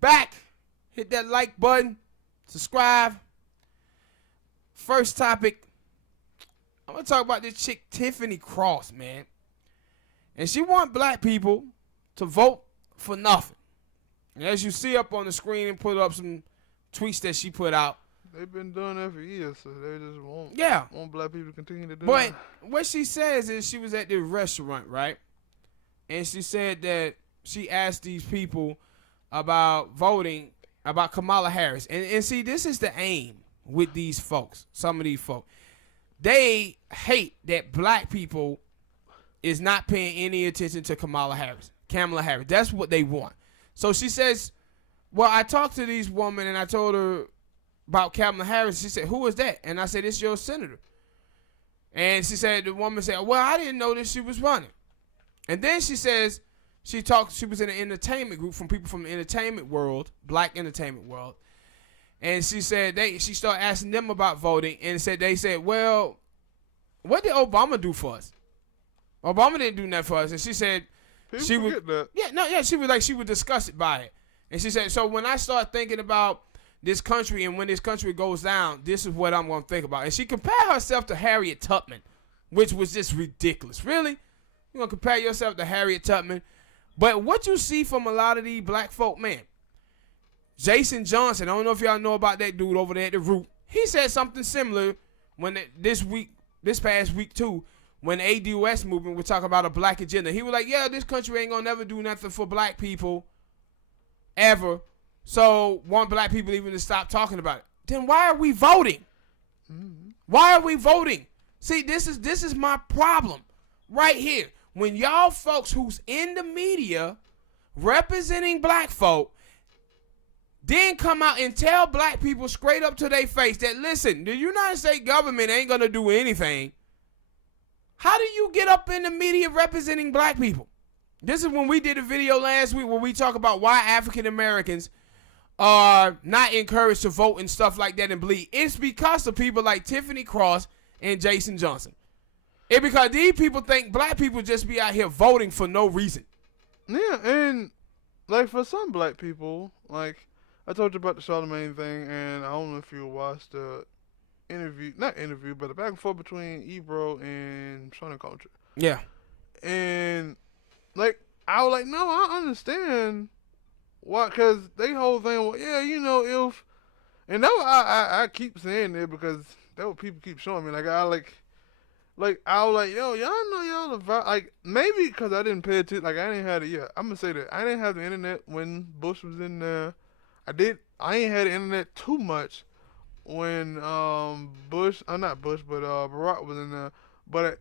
back. Hit that like button. Subscribe. First topic. I'm going to talk about this chick, Tiffany Cross, man. And she want black people to vote for nothing. And as you see up on the screen and put up some tweets that she put out. They've been doing that for years, so they just want black people to continue to do but that. But what she says is she was at this restaurant, right? And she said that she asked these people about voting about Kamala Harris. And see, this is the aim with these folks, some of these folks. They hate that black people is not paying any attention to Kamala Harris. That's what they want. So she says, well, I talked to these women and I told her about Kamala Harris. She said, who is that? And I said, it's your senator. And she said, the woman said, well, I didn't know that she was running. And then she says, she was in an entertainment group from people from the entertainment world, black entertainment world. And she said, she started asking them about voting and they said, well, what did Obama do for us? Obama didn't do nothing for us. And she said, she would disgusted by it. And she said, so when I start thinking about this country and when this country goes down, this is what I'm going to think about. And she compared herself to Harriet Tubman, which was just ridiculous. Really? You're going to compare yourself to Harriet Tubman? But what you see from a lot of these black folk, man, Jason Johnson, I don't know if y'all know about that dude over there at the Root. He said something similar when this past week too, when the ADOS movement was talking about a black agenda. He was like, yeah, this country ain't going to never do nothing for black people ever. So want black people even to stop talking about it. Then why are we voting? Mm-hmm. Why are we voting? See, this is my problem right here. When y'all folks who's in the media representing black folk then come out and tell black people straight up to their face that, listen, the United States government ain't going to do anything. How do you get up in the media representing black people? This is when we did a video last week where we talk about why African Americans are not encouraged to vote and stuff like that and bleed. It's because of people like Tiffany Cross and Jason Johnson. It's because these people think black people just be out here voting for no reason. Yeah, and like for some black people, like I told you about the Charlemagne thing, and I don't know if you watched the but the back and forth between Ebro and Tonio Brown. Yeah. And like I was like, no, I understand why, because they whole thing was, yeah, you know, if, and that was, I keep saying that because that what people keep showing me. Like I was like, yo, y'all know y'all about, like, maybe because I didn't pay attention, like I didn't have I'm gonna say that I didn't have the internet when Bush was in there. I ain't had the internet too much when Barack was in there. But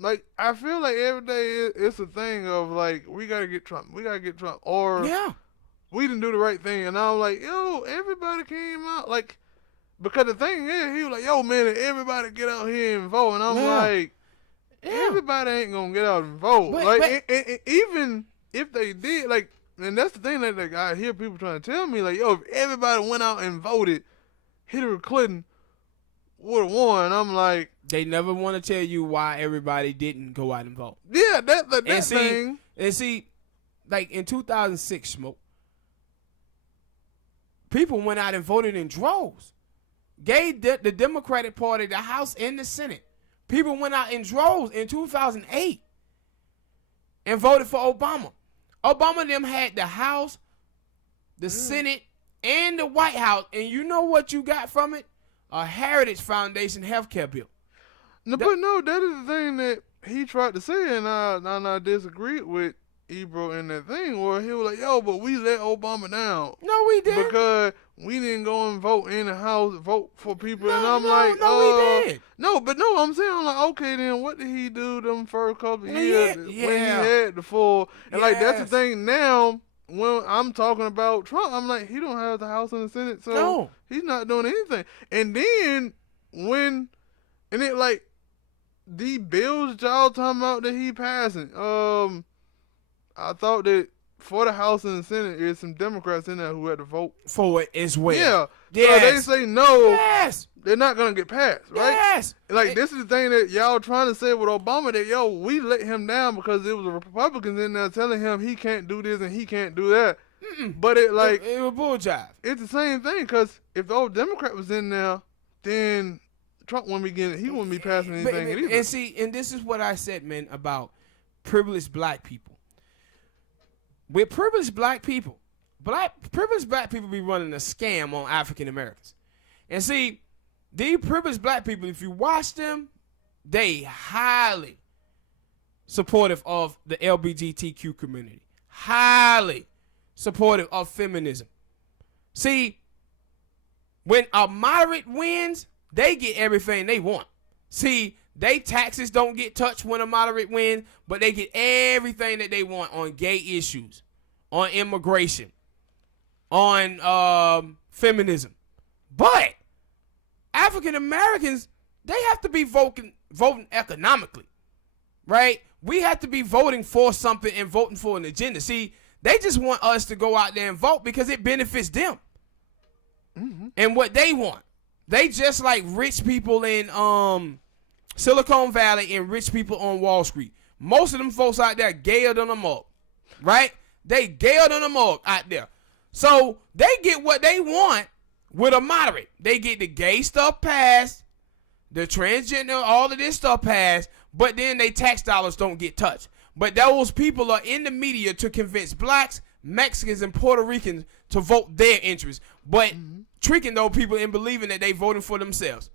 like I feel like every day it's a thing of like we gotta get Trump, or we didn't do the right thing. And I was like, yo, everybody came out like, because the thing is, he was like, yo man, everybody get out here and vote. And I'm like, everybody ain't gonna get out and vote. And even if they did, like, and that's the thing that like, I hear people trying to tell me, like, yo, if everybody went out and voted, Hillary Clinton would have won. I'm like, they never want to tell you why everybody didn't go out and vote. Yeah, that thing. And see, like in 2006, Smoke, people went out and voted in droves. Gave the Democratic Party the House and the Senate. People went out in droves in 2008 and voted for Obama. Obama and them had the House, the Senate, and the White House. And you know what you got from it? A Heritage Foundation healthcare bill. No, but no, that is the thing that he tried to say, and I disagreed with Ebro in that thing where he was like, yo, but we let Obama down. No, we didn't. Because we didn't go and vote in the House, vote for people. No, and I'm we did. I'm saying, I'm like, okay, then what did he do them first couple of years when he had the full? And like, that's the thing now, when I'm talking about Trump, I'm like, he don't have the House and the Senate, so he's not doing anything. And then like, the bills y'all talking about that he passing, I thought that for the House and the Senate, there's some Democrats in there who had to vote for it as well. Yeah. Yes. So they say no. Yes. They're not going to get passed, right? Yes. Like, this is the thing that y'all trying to say with Obama, that, yo, we let him down because there was a Republicans in there telling him he can't do this and he can't do that. But it like it was bull jive. It's the same thing because if the old Democrat was in there, then Trump wouldn't be getting. He wouldn't be passing anything either. And see, and this is what I said, man, about privileged black people. With privileged black people, privileged black people be running a scam on African Americans. And see, these privileged black people, if you watch them, they highly supportive of the LGBTQ community. Highly supportive of feminism. See, when a moderate wins, they get everything they want. See, they taxes don't get touched when a moderate wins, but they get everything that they want on gay issues, on immigration, on feminism. But African Americans, they have to be voting economically, right? We have to be voting for something and voting for an agenda. See, they just want us to go out there and vote because it benefits them and what they want. They just like rich people in Silicon Valley and rich people on Wall Street. Most of them folks out there gayer than a mug, right? They gayer than a mug out there. So they get what they want with a moderate. They get the gay stuff passed, the transgender, all of this stuff passed, but then they tax dollars don't get touched. But those people are in the media to convince blacks, Mexicans, and Puerto Ricans to vote their interests, but tricking those people in believing that they voting for themselves.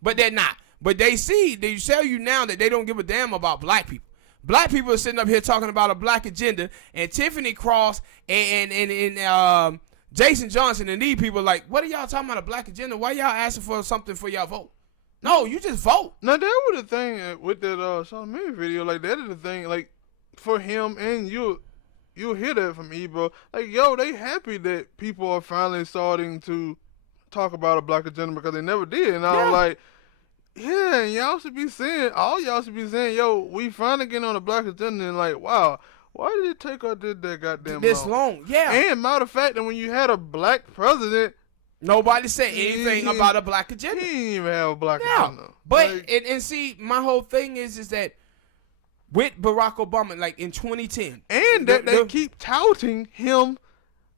But they're not. But they tell you now that they don't give a damn about black people. Black people are sitting up here talking about a black agenda, and Tiffany Cross and Jason Johnson and these people are like, what are y'all talking about a black agenda? Why y'all asking for something for y'all vote? No, you just vote. Now, that was the thing with that Charlamagne video. Like, that is the thing, like, for him, and you'll hear that from Ebro. Like, yo, they happy that people are finally starting to talk about a black agenda because they never did. And I was like, yeah, and y'all should be saying, yo, we finally getting on a black agenda, and like, wow, why did it take us that goddamn this long? Yeah. And matter of fact, that when you had a black president, nobody said anything about a black agenda. He didn't even have a black agenda. But like, and see, my whole thing is that with Barack Obama, like in 2010, and that they keep touting him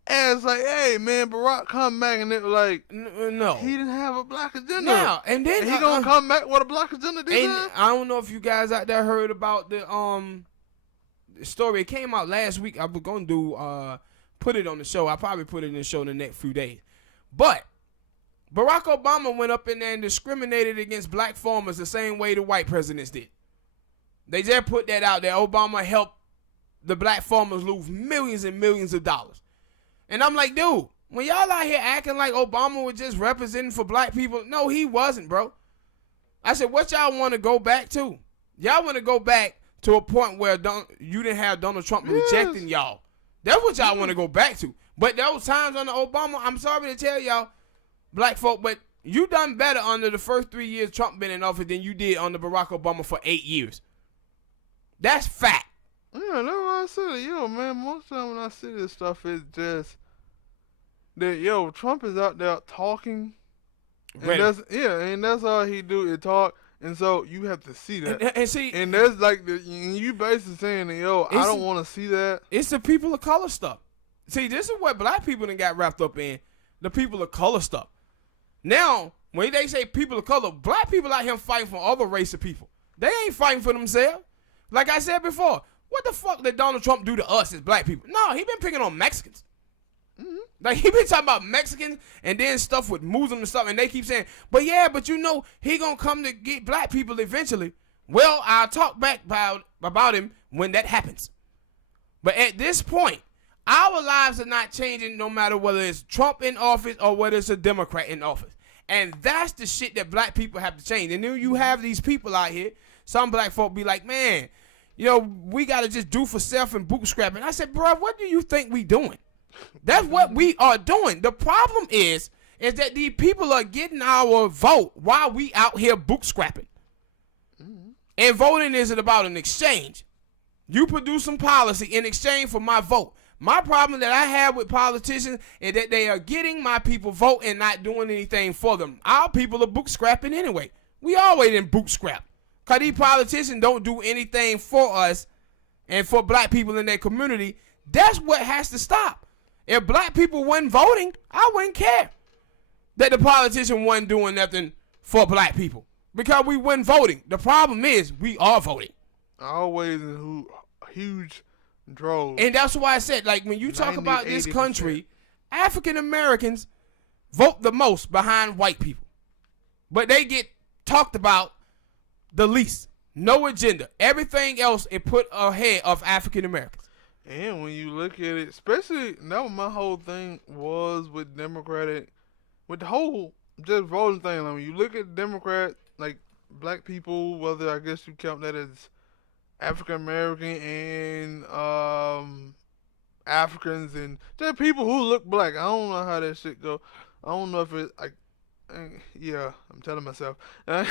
as like, hey man, Barack come back, and it was like, no, he didn't have a black agenda. Now and then he gonna come back with a black agenda this time? I don't know if you guys out there heard about the story. It came out last week. I was gonna do put it on the show. I'll probably put it in the show in the next few days. But Barack Obama went up in there and discriminated against black farmers the same way the white presidents did. They just put that out there. Obama helped the black farmers lose millions and millions of dollars. And I'm like, dude, when y'all out here acting like Obama was just representing for black people, no, he wasn't, bro. I said, what y'all want to go back to? Y'all want to go back to a point where you didn't have Donald Trump rejecting y'all. That's what y'all want to go back to. But those times under Obama, I'm sorry to tell y'all, black folk, but you done better under the first 3 years Trump been in office than you did under Barack Obama for 8 years. That's fact. Yeah, that's why I said it. Yo, man, most of the time when I see this stuff, it's just that, yo, Trump is out there talking. And that's all he do is talk. And so you have to see that. And see, and that's like, you basically saying that, yo, I don't want to see that. It's the people of color stuff. See, this is what black people done got wrapped up in, the people of color stuff. Now, when they say people of color, black people out here fighting for other race of people. They ain't fighting for themselves. Like I said before, what the fuck did Donald Trump do to us as black people? No, he been picking on Mexicans. Like, he been talking about Mexicans and then stuff with Muslims and stuff, and they keep saying, but you know, he gonna come to get black people eventually. Well, I'll talk back about him when that happens. But at this point, our lives are not changing no matter whether it's Trump in office or whether it's a Democrat in office. And that's the shit that black people have to change. And then you have these people out here, some black folk be like, man, you know, we got to just do for self and bootstrapping. I said, bro, what do you think we doing? That's what we are doing. The problem is that these people are getting our vote while we out here bootstrapping. And voting isn't about an exchange. You produce some policy in exchange for my vote. My problem that I have with politicians is that they are getting my people vote and not doing anything for them. Our people are bootstrapping anyway. We always in bootstrap. Because these politicians don't do anything for us and for black people in their community. That's what has to stop. If black people wasn't voting, I wouldn't care that the politician wasn't doing nothing for black people because we wasn't voting. The problem is we are voting. Always in huge droves. And that's why I said, like, when you talk about this 80%. country, African Americans vote the most behind white people. But they get talked about the least. No agenda. Everything else is put ahead of African Americans. And when you look at it, especially, that was my whole thing was with Democratic, with the whole just voting thing. Like when you look at Democrat, like black people, whether I guess you count that as African American and Africans and just people who look black. I don't know how that shit go. I don't know if it yeah, I'm telling myself. I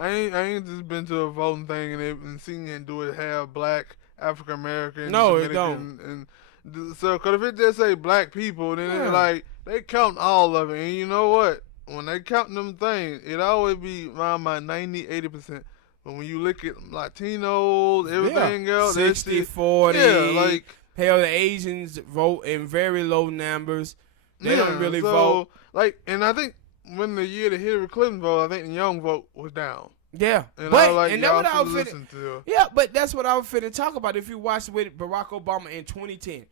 ain't just been to a voting thing and seen it do it have black African American. No, Dominican, it don't. And so, cause if it just say black people, then it, like they count all of it. And you know what? When they count them things, it always be around my 90-80%. But when you look at Latinos, everything else, 60-40. Yeah, like hell, the Asians vote in very low numbers. They don't really vote. Like, and I think when the year that Hillary Clinton voted, I think the young vote was down. Yeah, And but I like and y'all that's what I should was listen to. Yeah, but that's what I was finna talk about. If you watched with Barack Obama in 2010,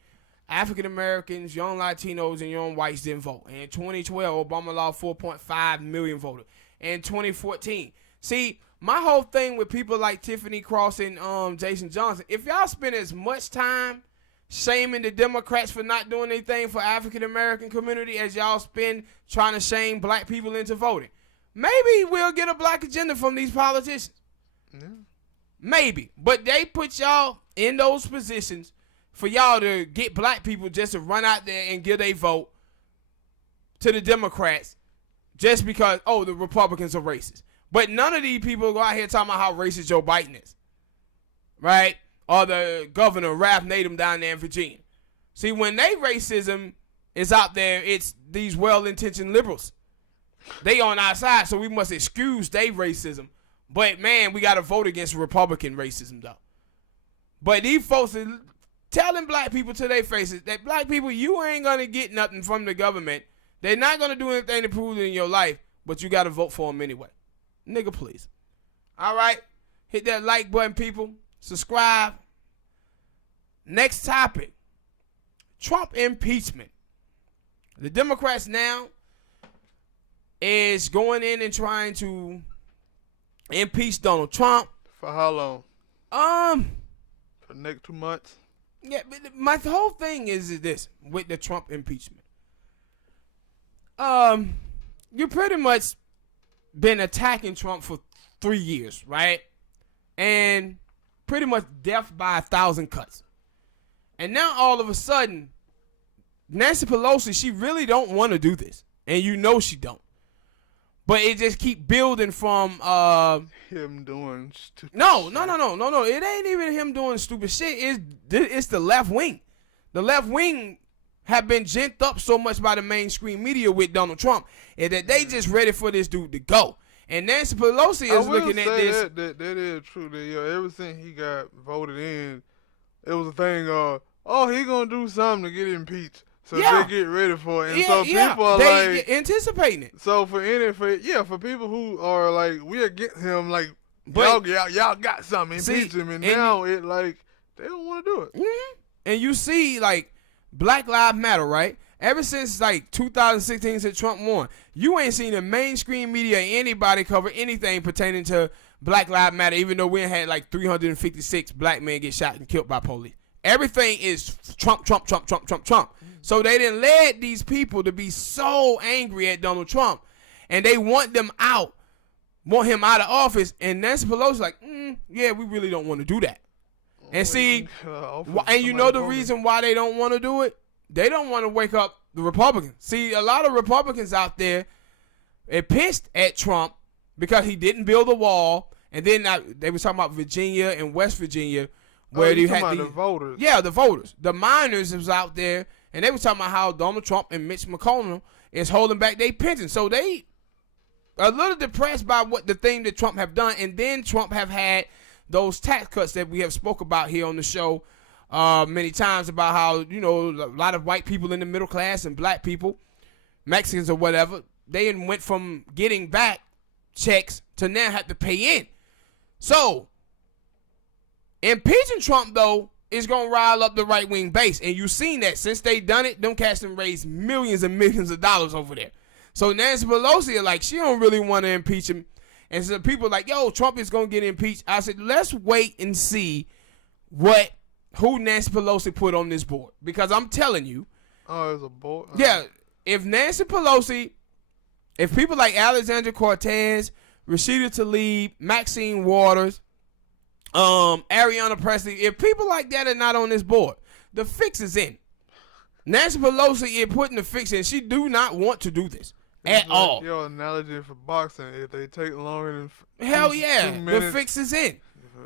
African Americans, young Latinos, and young whites didn't vote. And in 2012, Obama lost 4.5 million voters. In 2014, see, my whole thing with people like Tiffany Cross and Jason Johnson, if y'all spend as much time shaming the Democrats for not doing anything for African American community as y'all spend trying to shame black people into voting, maybe we'll get a black agenda from these politicians. Yeah. Maybe. But they put y'all in those positions for y'all to get black people just to run out there and give a vote to the Democrats just because, oh, the Republicans are racist. But none of these people go out here talking about how racist Joe Biden is. Right? Or the governor, Ralph Nader, down there in Virginia. See, when they racism is out there, it's these well-intentioned liberals. They on our side, so we must excuse their racism. But, man, we got to vote against Republican racism, though. But these folks are telling black people to their faces that black people, you ain't going to get nothing from the government. They're not going to do anything to prove it in your life, but you got to vote for them anyway. Nigga, please. All right? Hit that like button, people. Subscribe. Next topic. Trump impeachment. The Democrats now is going in and trying to impeach Donald Trump. For how long? For the next 2 months? Yeah, but my whole thing is this with the Trump impeachment. You pretty much been attacking Trump for 3 years, right? And pretty much death by 1,000 cuts. And now all of a sudden, Nancy Pelosi, she really don't want to do this. And you know she don't. But it just keep building from him doing stupid No. It ain't even him doing stupid shit. It's the left wing. The left wing have been gent'd up so much by the mainstream media with Donald Trump and that they just ready for this dude to go. And Nancy Pelosi is looking at this. That is true. That ever since he got voted in, it was a thing. He gonna do something to get impeached. So they get ready for it. And so people are like anticipating it. So for people who are like, we against him, like, y'all got something, impeach him, and now it like they don't want to do it. Mm-hmm. And you see, like, Black Lives Matter, right? Ever since like 2016, since Trump won, you ain't seen the mainstream media or anybody cover anything pertaining to Black Lives Matter, even though we had like 356 black men get shot and killed by police. Everything is Trump. So they didn't let these people to be so angry at Donald Trump, and they want him out of office. And Nancy Pelosi's like, yeah, we really don't want to do that. And see, and you know the reason why they don't want to do it? They don't want to wake up the Republicans. See, a lot of Republicans out there are pissed at Trump because he didn't build a wall. And then they were talking about Virginia and West Virginia, where you had the voters. Yeah, the voters. The minors was out there, and they were talking about how Donald Trump and Mitch McConnell is holding back their pension. So they are a little depressed by what the thing that Trump have done. And then Trump have had those tax cuts that we have spoke about here on the show many times about how, you know, a lot of white people in the middle class and black people, Mexicans or whatever, they went from getting back checks to now have to pay in. So, impeaching Trump, though, is going to rile up the right-wing base. And you've seen that. Since they done it, them cats have raised millions and millions of dollars over there. So Nancy Pelosi, like, she don't really want to impeach him. And so people are like, yo, Trump is going to get impeached. I said, let's wait and see who Nancy Pelosi put on this board. Because I'm telling you. Oh, it's a board? Yeah. If Nancy Pelosi, if people like Alexandria Cortez, Rashida Tlaib, Maxine Waters, Ariana Presley, if people like that are not on this board, the fix is in. Nancy Pelosi is putting the fix in. She do not want to do this at all. Your analogy for boxing, if they take longer than hell 2 yeah, minutes, the fix is in.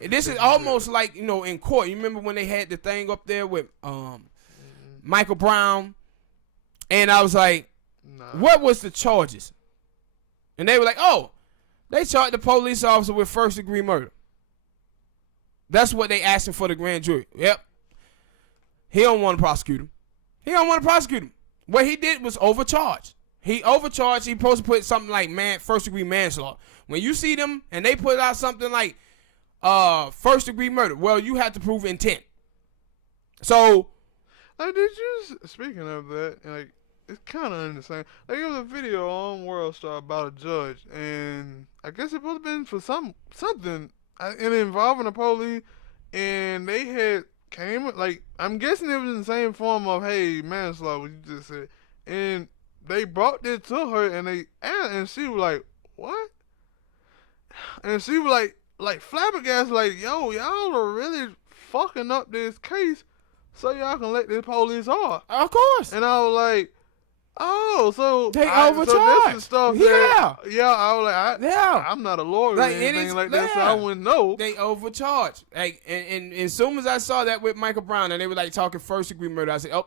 This is almost like, you know, in court. You remember when they had the thing up there with Michael Brown, and I was like, what was the charges? And they were like, oh, they charged the police officer with first-degree murder. That's what they asking for the grand jury. Yep. He don't want to prosecute him. He don't want to prosecute him. What he did was overcharge. He overcharged. He supposed to put something like first-degree manslaughter. When you see them and they put out something like first-degree murder, well, you have to prove intent. So, did you? Speaking of that, like, it's kind of insane. Like, there was a video on World Star about a judge, and I guess it would have been for something, and involving the police, and they had came, like, I'm guessing it was in the same form of, hey, manslaughter, what you just said, and they brought this to her, and she was like, what? And she was like flabbergasted, like, yo, y'all are really fucking up this case so y'all can let this police off. Of course. And I was like, oh, so they overcharged. So this is stuff yeah. I was like, I'm not a lawyer or anything like that, so I wouldn't know. They overcharged. Like, and as soon as I saw that with Michael Brown, and they were like talking first degree murder, I said, oh,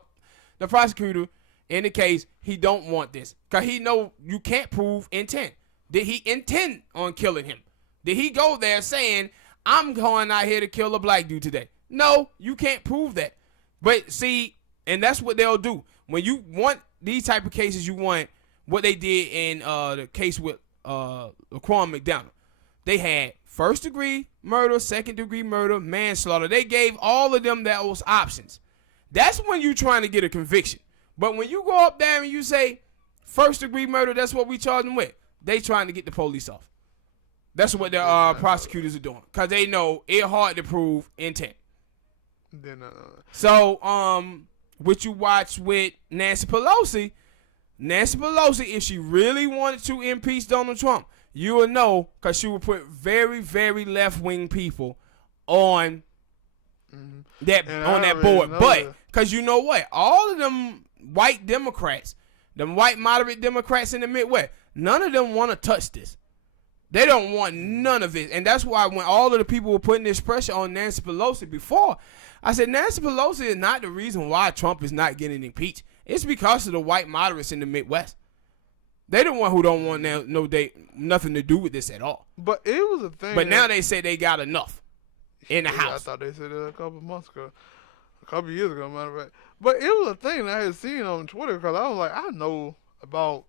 the prosecutor in the case, he don't want this, cause he know you can't prove intent. Did he intend on killing him? Did he go there saying, I'm going out here to kill a black dude today? No, you can't prove that. But see, and that's what they'll do. When you want these type of cases, you want what they did in the case with Laquan McDonald. They had first degree murder, second degree murder, manslaughter. They gave all of them those options. That's when you're trying to get a conviction. But when you go up there and you say first degree murder, that's what we charge them with. They trying to get the police off. That's what the prosecutors are doing, because they know it's hard to prove intent. So, what you watch with Nancy Pelosi, if she really wanted to impeach Donald Trump, you will know, because she would put very, very left-wing people on that board. But, because you know what? All of them white Democrats, them white moderate Democrats in the Midwest, none of them want to touch this. They don't want none of it. And that's why when all of the people were putting this pressure on Nancy Pelosi before, I said, Nancy Pelosi is not the reason why Trump is not getting impeached. It's because of the white moderates in the Midwest. They the one who don't want nothing to do with this at all. But it was a thing. But now they say they got enough in the House. I thought they said that a couple months ago. A couple years ago, matter of fact. But it was a thing that I had seen on Twitter, because I was like, I know about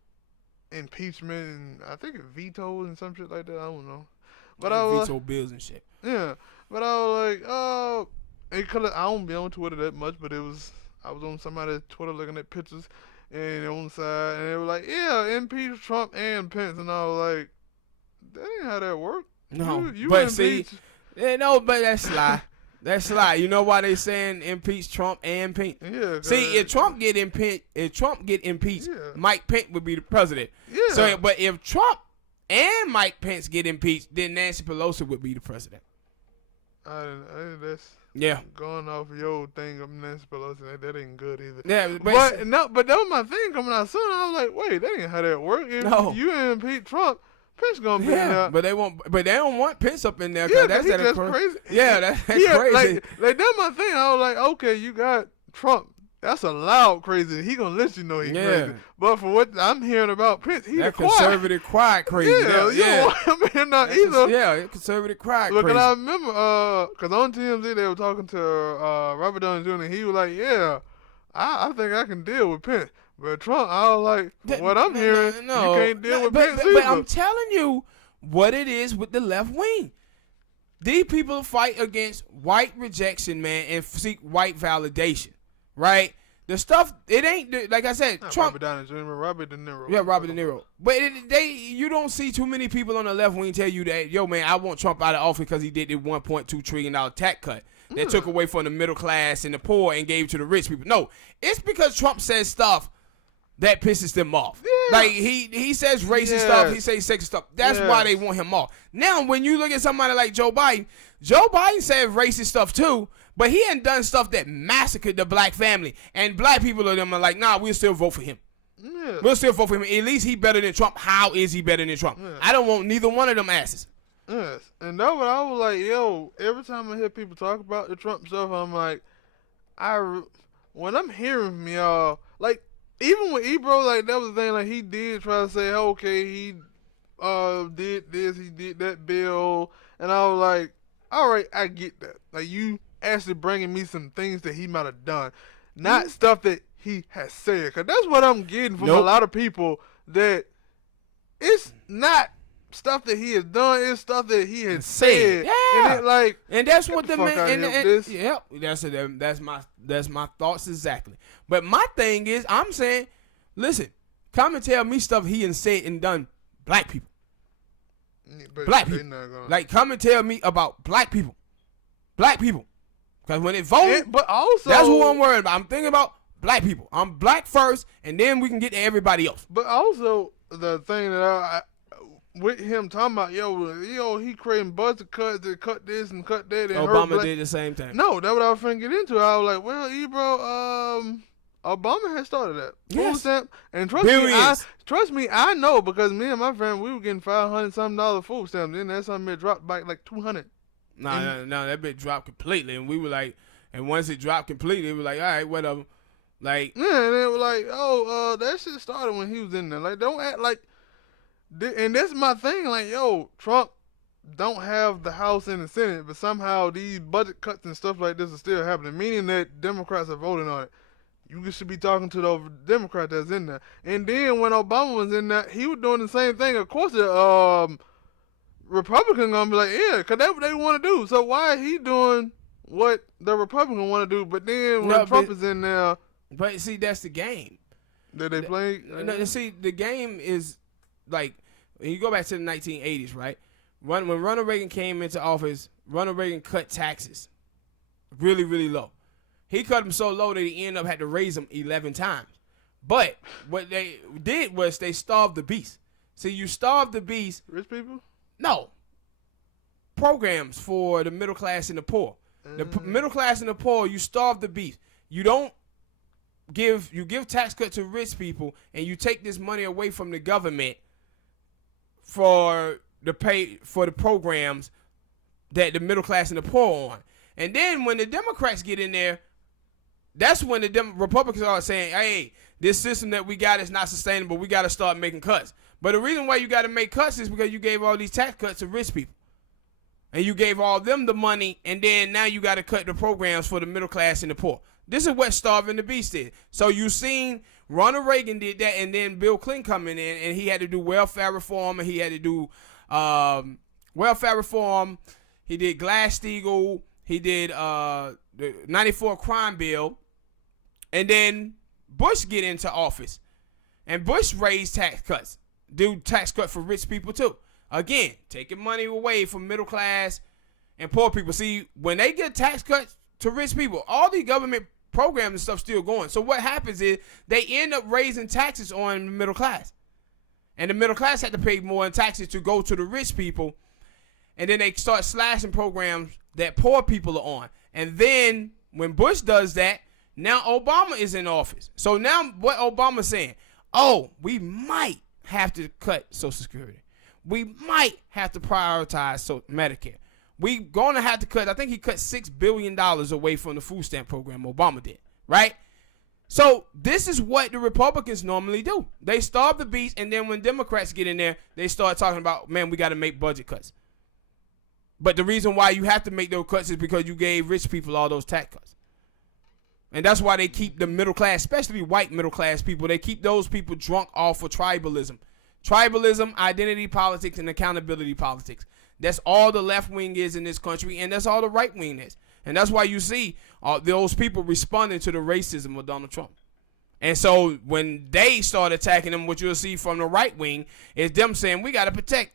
impeachment, and I think it vetoed and some shit like that. I don't know. But I was veto bills and shit. Yeah. But I was like, I don't be on Twitter that much, but I was on somebody's Twitter looking at pictures, and on the side, and they were like, yeah, impeach Trump and Pence, and I was like, that ain't how that work. No, you but impeach. but that's lie. That's lie. You know why they saying impeach Trump and Pence? Yeah. See, if Trump get impeached, yeah. Mike Pence would be the president. Yeah. So, but if Trump and Mike Pence get impeached, then Nancy Pelosi would be the president. That's going off your thing of Nancy Pelosi. That ain't good either. Yeah, but that was my thing coming out soon. I was like, wait, that ain't how that work. If you impeach Trump, Pence gonna be in there. But they don't want Pence up in there. Yeah, that's crazy. Yeah, that's crazy. Like that's my thing. I was like, okay, you got Trump that's a loud crazy. He gonna let you know he crazy. But for what I'm hearing about Pence, he's that quiet. Conservative quiet crazy. Yeah, you don't want him in there either. Yeah, conservative quiet Look, crazy. and I remember, cause on TMZ they were talking to Robert Downey Jr. and he was like, "Yeah, I think I can deal with Pence." But Trump, I was like, what I'm hearing, you can't deal with Pence either. But I'm telling you what it is with the left wing. These people fight against white rejection, man, and seek white validation, right? The stuff, it ain't, like I said, Not Trump. Robert Downey Jr., Robert De Niro. Yeah, Robert De Niro. But you don't see too many people on the left wing tell you that, yo, man, I want Trump out of office because he did the $1.2 trillion tax cut that took away from the middle class and the poor and gave to the rich people. No, it's because Trump says stuff that pisses them off. Yeah. Like, he says racist stuff, he says sexist stuff. That's why they want him off. Now, when you look at somebody like Joe Biden said racist stuff too, but he hadn't done stuff that massacred the black family. And black people of them are like, nah, we'll still vote for him. Yeah. We'll still vote for him. At least he better than Trump. How is he better than Trump? Yeah. I don't want neither one of them asses. Yes. And that's what I was like, yo, every time I hear people talk about the Trump stuff, I'm like, when I'm hearing from y'all, like, even with Ebro, like, that was the thing, like, he did try to say, okay, he did this, he did that bill, and I was like, all right, I get that. Like, you actually bringing me some things that he might have done, not stuff that he has said, because that's what I'm getting from a lot of people, that it's not stuff that he has done, it's stuff that he has said. Yeah. And that's what the man, that's my thoughts exactly. But my thing is, I'm saying, listen, come and tell me stuff he has said and done black people. Black people. Like, come and tell me about black people. Black people. Because when it voted, but also, that's who I'm worried about. I'm thinking about black people. I'm black first, and then we can get to everybody else. But also, the thing that with him talking about, yo, he creating budget cuts that cut this and cut that. And Obama did the same thing. No, that's what I was finna get into. I was like, well, Ebro, Obama had started that. Yes. And trust me, I know, because me and my friend, we were getting $500-something food stamps. Then that something dropped back like $200. No, that bit dropped completely, and we were like, and once it dropped completely, we were like, all right, whatever. Like, yeah, and they were like, that shit started when he was in there. Like, don't act like. And that's my thing, like, yo, Trump don't have the House and the Senate, but somehow these budget cuts and stuff like this are still happening, meaning that Democrats are voting on it. You should be talking to the Democrat that's in there. And then when Obama was in there, he was doing the same thing. Of course, the Republican gonna be like, yeah, because that's what they want to do. So why is he doing what the Republican want to do? But then when Trump is in there. But see, that's the game. That they play? No, see, the game is, like, when you go back to the 1980s, right? When Ronald Reagan came into office, Ronald Reagan cut taxes really, really low. He cut them so low that he ended up had to raise them 11 times. But what they did was they starved the beast. See, you starve the beast. Rich people? No. Programs for the middle class and the poor. The middle class and the poor, you starve the beast. You give tax cut to rich people, and you take this money away from the government for the programs that the middle class and the poor are on. And then when the Democrats get in there, that's when the Republicans are saying, hey, this system that we got is not sustainable. We got to start making cuts. But the reason why you got to make cuts is because you gave all these tax cuts to rich people. And you gave all them the money, and then now you got to cut the programs for the middle class and the poor. This is what starving the beast did. So you seen Ronald Reagan did that, and then Bill Clinton coming in, and he had to do welfare reform, and he had to do welfare reform. He did Glass-Steagall. He did the 94 crime bill. And then Bush get into office. And Bush raised tax cuts. Do tax cut for rich people too. Again, taking money away from middle class and poor people. See, when they get tax cuts to rich people, all the government programs and stuff still going. So what happens is they end up raising taxes on the middle class. And the middle class had to pay more in taxes to go to the rich people. And then they start slashing programs that poor people are on. And then when Bush does that, now Obama is in office. So now what Obama's saying, we might have to cut Social Security. We might have to prioritize Medicare. We going to have to cut, I think he cut $6 billion away from the food stamp program, Obama did, right? So this is what the Republicans normally do. They starve the beast, and then when Democrats get in there, they start talking about, man, we got to make budget cuts. But the reason why you have to make those cuts is because you gave rich people all those tax cuts. And that's why they keep the middle class, especially white middle class people, they keep those people drunk off of tribalism. Tribalism, identity politics, and accountability politics. That's all the left wing is in this country, and that's all the right wing is. And that's why you see those people responding to the racism of Donald Trump. And so when they start attacking him, what you'll see from the right wing is them saying, we got to protect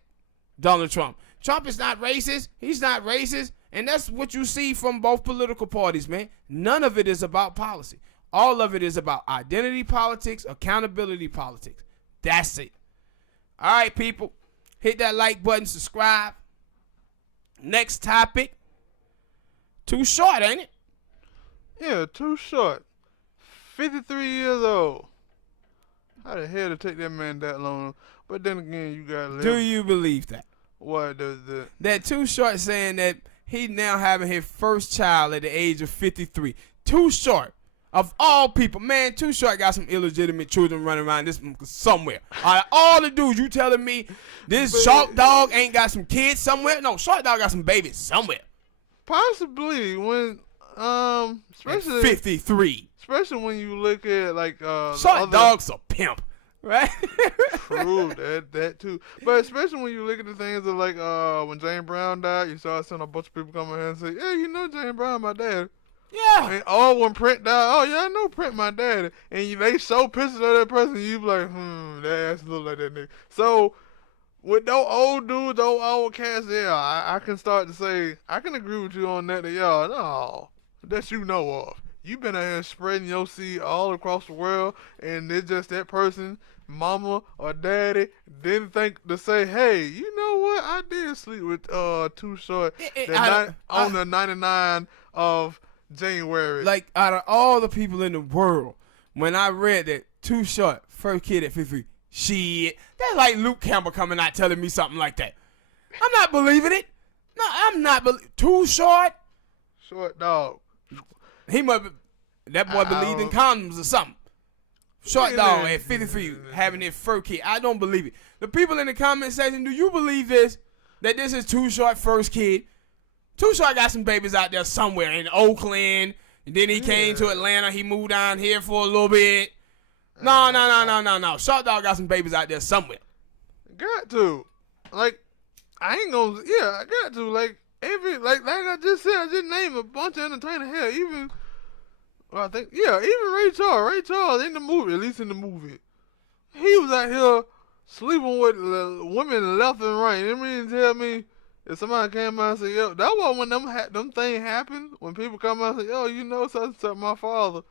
Donald Trump. Trump is not racist. He's not racist. And that's what you see from both political parties, man. None of it is about policy. All of it is about identity politics, accountability politics. That's it. All right, people. Hit that like button, subscribe. Next topic. Too short, ain't it? Yeah, too short. 53 years old. How the hell to take that man that long? But then again, you gotta live. Do you believe that? What does the That Too Short saying that he now having his first child at the age of 53. Too Short. Of all people, man, Too Short got some illegitimate children running around this somewhere. All the dudes, you telling me this Shark Dog ain't got some kids somewhere? No, Shark Dog got some babies somewhere. possibly when especially At 53. especially when you look at like Shark Dog's a pimp, right? True, that too. But especially when you look at the things of like when James Brown died, you saw a bunch of people come in here and say, yeah, you know James Brown, my dad. Yeah. And when Print died, oh yeah, I know Print, my daddy. And they show pictures of that person, you be like, that ass look like that nigga. So with those old dudes, those old cats, yeah, I can start to say, I can agree with you on that. That y'all, no, that you know of. You been out here spreading your seed all across the world, and it's just that person, mama or daddy, didn't think to say, hey, you know what? I did sleep with Too Short on the 99 of January. Like, out of all the people in the world, when I read that Too Short, first kid at 53, shit, that's like Luke Campbell coming out telling me something like that. I'm not believing it. No, I'm not Too Short. Short dog. He must. That boy believed in condoms or something. Short dog at 53 having his first kid. I don't believe it. The people in the comment section, do you believe this? That this is Too Short first kid? Too Short got some babies out there somewhere in Oakland. And then he came to Atlanta. He moved down here for a little bit. No. Short dog got some babies out there somewhere. Got to. Like, I ain't gonna. Yeah, I got to. Like I just said, I just named a bunch of entertainers here. Even, well, I think, yeah, even Ray Charles. Ray Charles in the movie, at least in the movie, he was out here sleeping with women left and right. You mean tell me if somebody came out and said, yo, that was when them things happened. When people come out and say, yo, you know such and such, my father,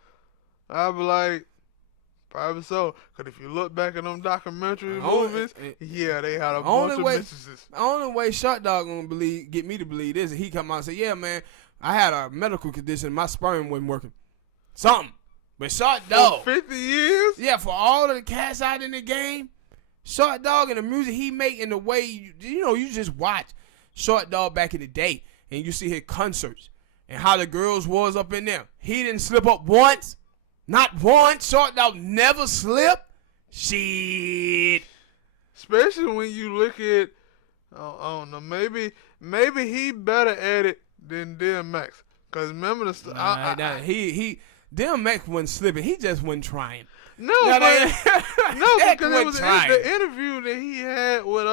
I'd be like, probably so. Because if you look back at them documentary movies, yeah, they had a bunch of mistresses. The only way Short Dog gonna get me to believe this is he come out and say, yeah, man, I had a medical condition. My sperm wasn't working. Something. But Short Dog. For 50 years? Yeah, for all of the cats out in the game, Short Dog and the music he make and the way, you just watch Short Dog back in the day and you see his concerts and how the girls was up in there. He didn't slip up once. Not once. Short Dog never slipped. Shit. Especially when you look at, I don't know, maybe he better at it than DMX. Because remember the DMX wasn't slipping. He just wasn't trying. No, because it was the interview that he had with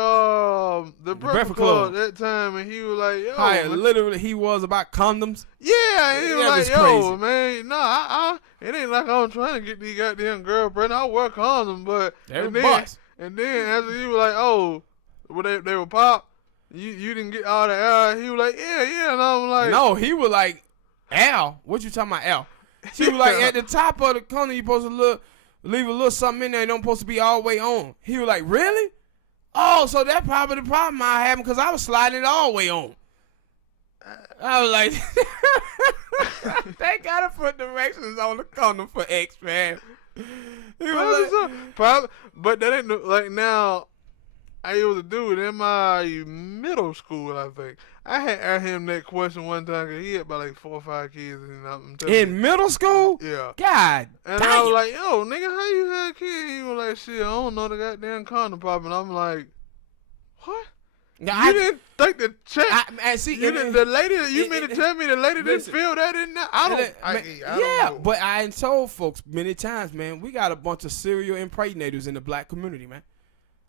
the Breakfast Club at that time, and he was like, yo. Literally, he was about condoms. Yeah, he was like, yo, man, it ain't like I'm trying to get these goddamn girlfriend. I wear condoms, but and then after he was like, oh, they were pop, you didn't get all the air. He was like, yeah, and I'm like, no, he was like, Al, what you talking about, Al? She was like, at the top of the condom, you supposed to leave a little something in there. It don't supposed to be all the way on. He was like, really? Oh, so that's probably the problem I had because I was sliding it all the way on. I was like, they gotta put directions on the condom for X, man. He was like, but that ain't like now. it was a dude in my middle school, I think. I had asked him that question one time because he had about like 4 or 5 kids. And I'm telling you, In middle school? yeah. God And damn. I was like, yo, nigga, how you had kids? He was like, shit, I don't know the goddamn condom pop. And I'm like, what? Now, You didn't think the check. See, You didn't, the lady, you mean to tell me the lady didn't feel that in there? I don't yeah, know. but I told folks many times, man, we got a bunch of serial impregnators in the black community, man.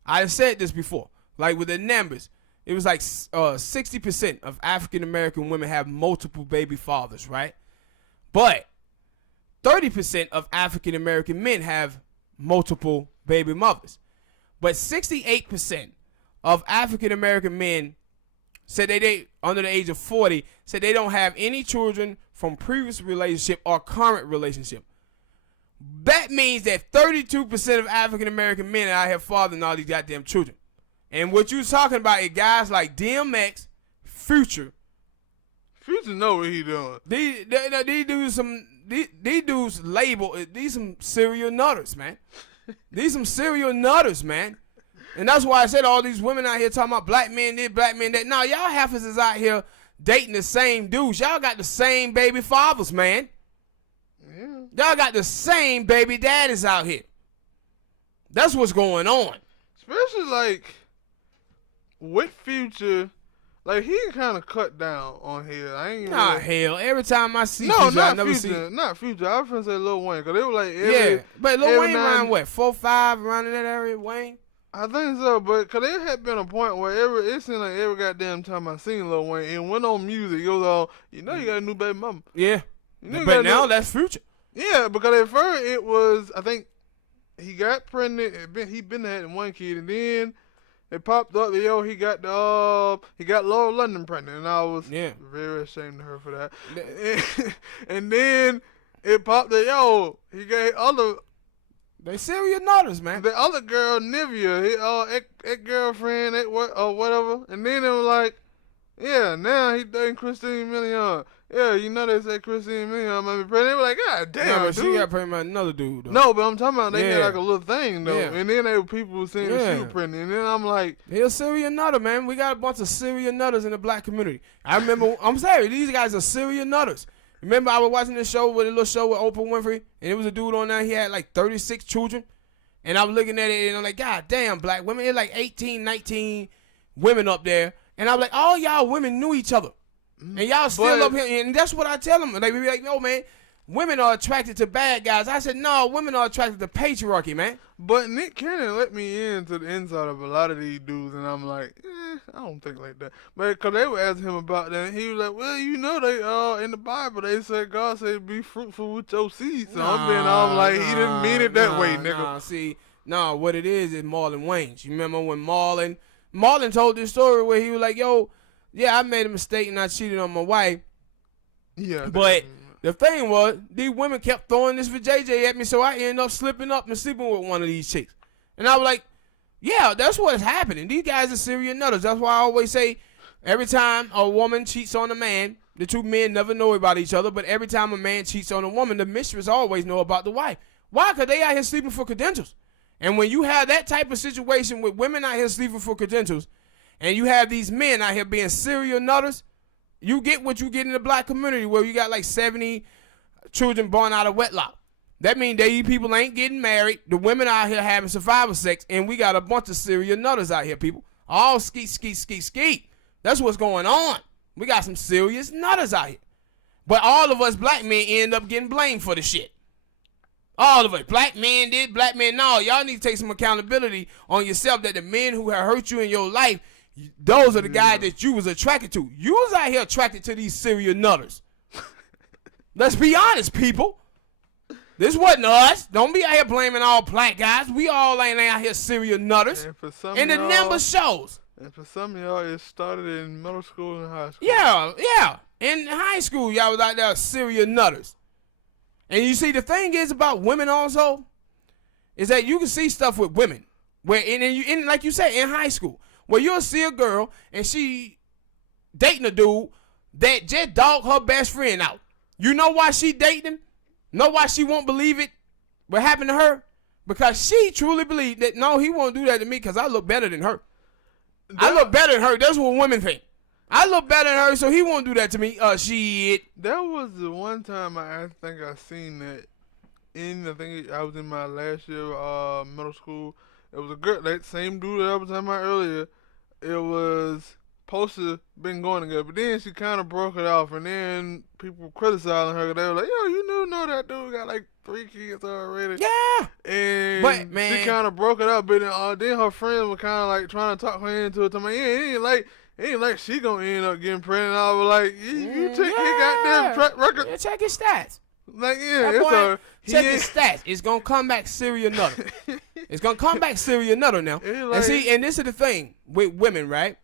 I said this before. Like with the numbers, it was like 60% of African American women have multiple baby fathers, right? But 30% of African American men have multiple baby mothers. But 68% of African American men said they under the age of 40 said they don't have any children from previous relationship or current relationship. That means that 32% of African American men out here fathering all these goddamn children. And what you talking about is guys like DMX, Future. Future know what he doing. These dudes label these some serial nutters, man. These some serial nutters, man. And that's why I said all these women out here talking about black men this, black men that. No, y'all half is out here dating the same dudes. Y'all got the same baby fathers, man. Yeah. Y'all got the same baby daddies out here. That's what's going on. Especially like with Future, like he kind of cut down on here. I ain't Nah, really... hell. Every time I see no, Future, not I never Future, see. not Future. I was gonna say Lil Wayne because they were like Yeah, but Lil Wayne now- around what 4-5 around in that area, Wayne. I think so, but because there had been a point where it seemed like every goddamn time I seen Lil Wayne and went on music, it was all, you know, you got a new baby mama. Yeah, You know you but got a now new... that's Future. Yeah, because at first it was, I think he got pregnant. He been had one kid, and then it popped up that he got Laura London pregnant, and I was very ashamed of her for that. And then it popped that he got other. They serial nutters, man. The other girl, Nivea, his girlfriend, whatever. And then it was like, yeah, now he dating Christine Milian. Yeah, you know they said Christine Milian might be pregnant. They were like, God damn, Yeah, but dude. she got pregnant by another dude, though. No, but I'm talking about they had Yeah. like a little thing, though. Yeah. And then there were people saying that she Yeah. was pregnant. And then I'm like, They're a serial nutter, man. We got a bunch of serial nutters in the black community. I remember, I'm sorry, these guys are serial nutters. Remember I was watching this show, with a little show with Oprah Winfrey, and it was a dude on there, he had like 36 children. And I was looking at it, and I'm like, God damn, black women. It's like 18, 19 women up there. And I was like, all y'all women knew each other. And y'all still up here. And that's what I tell them. They be like, yo, man, women are attracted to bad guys. I said, no, women are attracted to patriarchy, man. but Nick Cannon let me into the inside of a lot of these dudes, and I'm like, I don't think like that. But because they were asking him about that, and he was like, well, you know, they in the Bible, they said God said be fruitful with your seed. So I'm like, he didn't mean it that way, nigga. See, what it is Marlon Wayans. You remember when Marlon told this story where he was like, yo, yeah, I made a mistake and I cheated on my wife. Yeah. But the thing was, these women kept throwing this for JJ at me, so I ended up slipping up and sleeping with one of these chicks. And I was like, yeah, that's what's happening. These guys are serial nutters. That's why I always say, every time a woman cheats on a man, the two men never know about each other, but every time a man cheats on a woman, the mistress always know about the wife. Why? Because they out here sleeping for credentials. And when you have that type of situation with women out here sleeping for credentials, and you have these men out here being serial nutters, you get what you get in the black community where you got like 70 children born out of wedlock. That means these people ain't getting married. The women out here having survival sex, and we got a bunch of serial nutters out here, people. All skeet. That's what's going on. We got some serious nutters out here. But all of us black men end up getting blamed for the shit. All of us. Black men did, black men no. Y'all need to take some accountability on yourself that the men who have hurt you in your life, those are the guys that you was attracted to. You was out here attracted to these serial nutters. Let's be honest, people. This wasn't us. Don't be out here blaming all black guys. We all ain't out here serial nutters. And the number shows. And for some of y'all, it started in middle school and high school. Yeah. In high school, y'all was out there serial nutters. And you see, the thing is about women also, is that you can see stuff with women. Where, and like you said, in high school, where you'll see a girl and she dating a dude that just dogged her best friend out. You know why she dating him? Know why she won't believe it? What happened to her? Because she truly believed that, no, he won't do that to me because I look better than her. I look better than her. That's what women think. I look better than her, so he won't do that to me. Shit. That was the one time I think I seen that. I think I was in my last year of middle school. It was a girl, that same dude that I was talking about earlier. It was supposed to been going together, but then she kind of broke it off, and then people criticizing her. They were like, "Yo, you know that dude got like 3 kids already." Yeah. And But, man, she kind of broke it up, but then her friends were kind of like trying to talk her into it. To me, it ain't like she gonna end up getting pregnant. I was like, you check his goddamn track record. Yeah, check his stats. Like, yeah, That boy, he check his stats. It's gonna come back serial nutter. It's gonna come back serial nutter now. Like, and see, and this is the thing with women, right?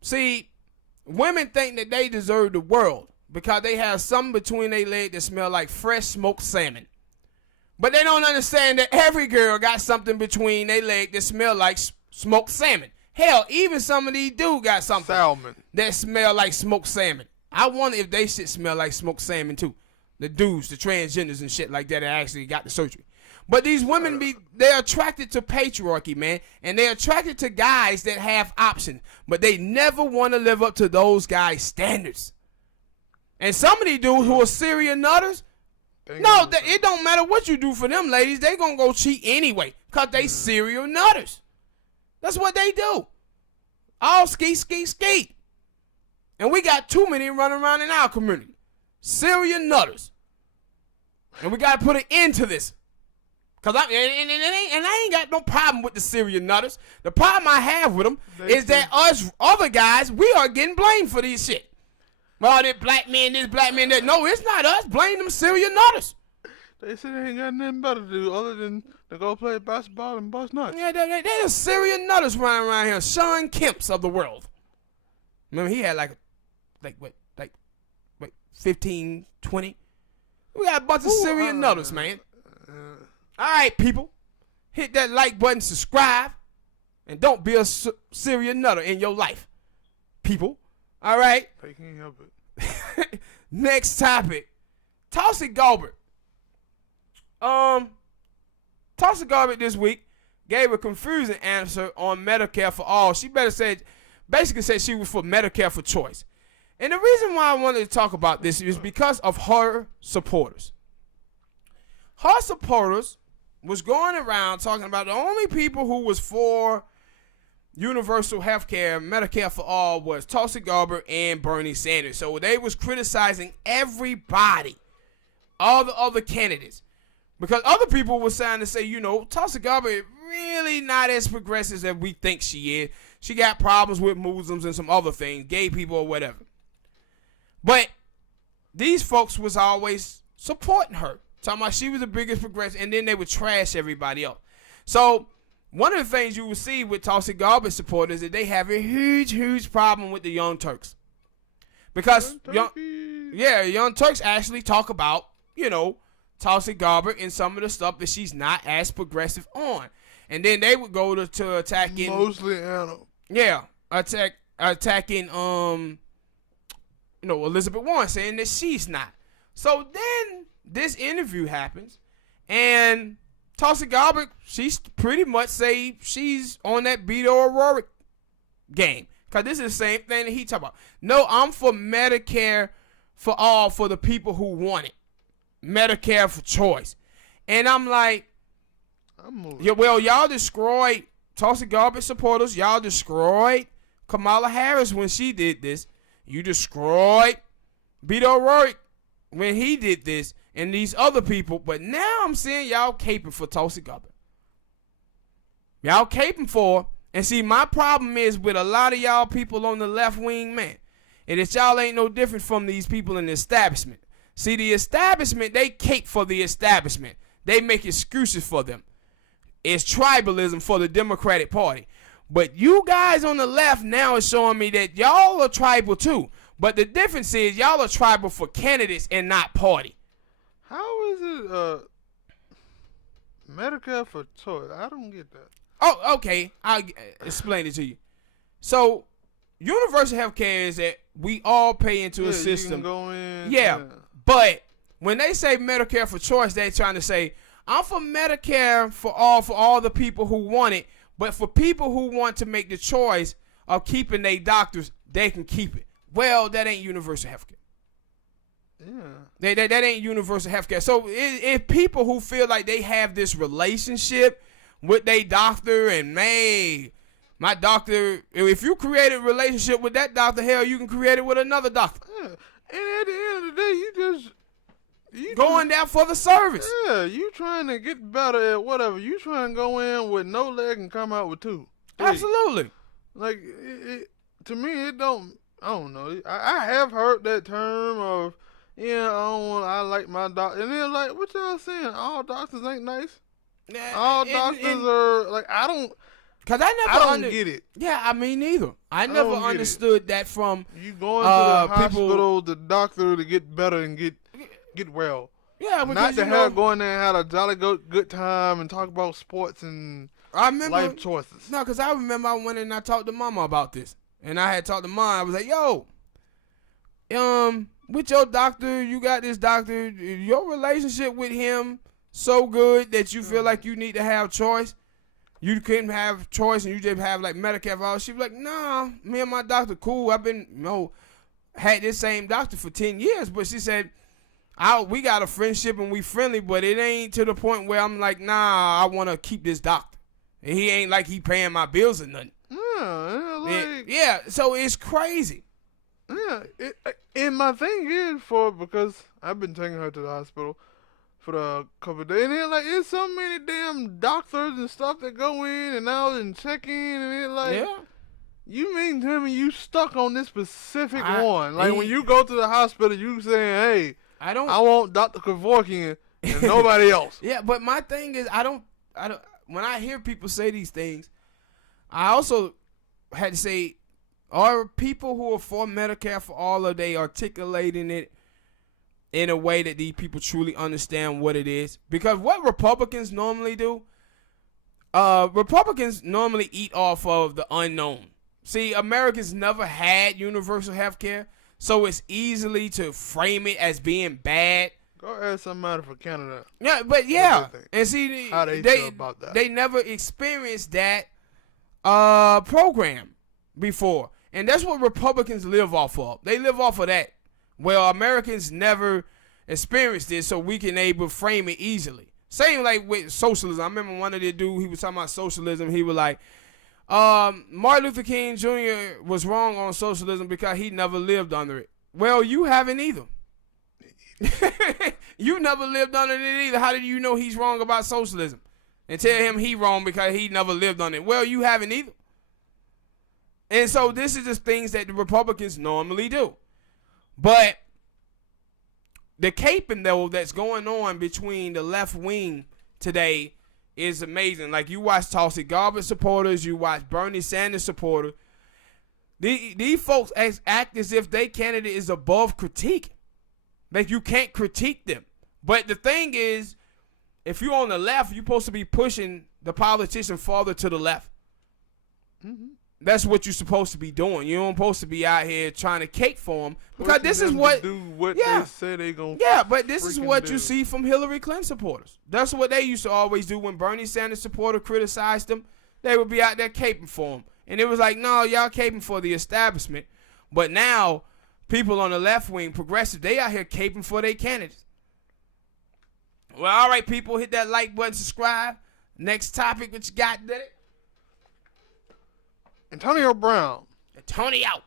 See, women think that they deserve the world because they have something between their legs that smell like fresh smoked salmon. But they don't understand that every girl got something between their legs that smell like smoked salmon. Hell, even some of these dudes got something that smell like smoked salmon. I wonder if they shit smell like smoked salmon too. The dudes, the transgenders and shit like that actually got the surgery. But these women, they're attracted to patriarchy, man. And they're attracted to guys that have options. But they never want to live up to those guys' standards. And some of these dudes who are Syrian nutters, it don't matter what you do for them ladies. They going to go cheat anyway because they serial nutters. That's what they do. All ski. And we got too many running around in our community. Syrian nutters. And we got to put an end to this. Cause I ain't got no problem with the Syrian nutters. The problem I have with them is that us other guys, we are getting blamed for these shit. Well, this black man, that. No, it's not us. Blame them Syrian nutters. They said they ain't got nothing better to do other than to go play basketball and bust nuts. Yeah, they're Syrian nutters running around here. Sean Kemps of the world. Remember, he had like 15, 20. We got a bunch of Syrian nutters, man. All right, people. Hit that like button, subscribe, and don't be a Syrian nutter in your life, people. All right? They can't help it. Next topic. Tulsi Gabbard. Tulsi Gabbard this week gave a confusing answer on Medicare for all. She basically said she was for Medicare for choice. And the reason why I wanted to talk about this is because of her supporters. Her supporters was going around talking about the only people who was for universal health care, Medicare for all, was Tulsi Gabbard and Bernie Sanders. So they was criticizing everybody, all the other candidates. Because other people were trying to say, Tulsi Gabbard really not as progressive as we think she is. She got problems with Muslims and some other things, gay people or whatever. But these folks was always supporting her, talking about she was the biggest progressive, and then they would trash everybody else. So one of the things you will see with Tulsi Gabbard supporters is that they have a huge problem with the Young Turks. Because Young Turks actually talk about, Tulsi Gabbard and some of the stuff that she's not as progressive on. And then they would go to attacking mostly Anna. Yeah, attacking Elizabeth Warren, saying that she's not. So then this interview happens, and Tulsi Gabbard, she's pretty much say she's on that Beto O'Rourke game. Because this is the same thing that he talk about. No, I'm for Medicare for all for the people who want it. Medicare for choice. And I'm like, y'all destroyed Tulsi Gabbard supporters. Y'all destroyed Kamala Harris when she did this. You destroyed Beto O'Rourke when he did this, and these other people. But now I'm seeing y'all caping for Tulsi Gabbard. Y'all caping for. And see, my problem is with a lot of y'all people on the left wing, man, and that y'all ain't no different from these people in the establishment. See, the establishment, they cape for the establishment. They make excuses for them. It's tribalism for the Democratic Party. But you guys on the left now is showing me that y'all are tribal too. But the difference is y'all are tribal for candidates and not party. How is it Medicare for choice? I don't get that. Oh, okay. I'll explain it to you. So, universal health care is that we all pay into a system. You can go in. Yeah. But when they say Medicare for choice, they're trying to say, I'm for Medicare for all the people who want it, But for people who want to make the choice of keeping their doctors, they can keep it. Well, that ain't universal health care. Yeah. That ain't universal health care. So if people who feel like they have this relationship with their doctor and, man, my doctor, if you create a relationship with that doctor, hell, you can create it with another doctor. Yeah. And at the end of the day, you going down for the service. Yeah, you trying to get better at whatever. You trying to go in with no leg and come out with 2. 3. Absolutely. Like, to me, it don't, I don't know. I have heard that term of, I like my doctor. And then, like, what y'all saying? All doctors ain't nice? All doctors are, like, I don't get it. Yeah, I mean, neither. I never understood that from you going to the people, hospital, the doctor, to get better and get well. Yeah, because, not to go in there and have a jolly good time and talk about sports and life choices. No, because I remember I went and I talked to Mama about this. And I had talked to Mom. I was like, yo, with your doctor, you got this doctor, your relationship with him so good that you feel like you need to have choice. You couldn't have choice and you just have like Medicare for all. She was like, nah, me and my doctor cool. I've been, had this same doctor for 10 years. But she said, we got a friendship and we friendly, but it ain't to the point where I'm like, nah, I want to keep this doctor. And he ain't like he paying my bills or nothing. Yeah, so it's crazy. Yeah, and my thing is because I've been taking her to the hospital for a couple of days, and then like it's so many damn doctors and stuff that go in and out and check in, and it like, you mean to me you stuck on this specific one? Like when you go to the hospital, you saying, hey, I want Dr. Kevorkian and nobody else. Yeah, but my thing is I don't. When I hear people say these things, I also had to say, are people who are for Medicare for all, are they articulating it in a way that these people truly understand what it is? Because what Republicans normally do, Republicans normally eat off of the unknown. See, Americans never had universal health care, so it's easily to frame it as being bad. Go ask somebody from Canada. Yeah, but yeah. And see, how they feel about that. They never experienced that program before. And that's what Republicans live off of. They live off of that. Well, Americans never experienced this, so we can able to frame it easily. Same like with socialism. I remember one of the dudes, he was talking about socialism. He was like, Martin Luther King Jr. was wrong on socialism because he never lived under it. Well, you haven't either. You never lived under it either. How did you know he's wrong about socialism? And tell him he wrong because he never lived on it. Well, you haven't either. And so this is just things that the Republicans normally do. But the caping, though, that's going on between the left wing today is amazing. Like, you watch Tulsi Gabbard supporters, you watch Bernie Sanders supporters. These folks act as if their candidate is above critique. Like, you can't critique them. But the thing is, if you're on the left, you're supposed to be pushing the politician farther to the left. Mm-hmm. That's what you're supposed to be doing. You're not supposed to be out here trying to cake for them. Because this is what do what they say they gonna. Yeah, but this is what you see from Hillary Clinton supporters. That's what they used to always do when Bernie Sanders supporters criticized them. They would be out there caping for them. And it was like, no, y'all caping for the establishment. But now, people on the left wing, progressive, they out here caping for their candidates. Well, all right, people, hit that like button, subscribe. Next topic, what you got, Daddy? Tonio Brown. Tonio.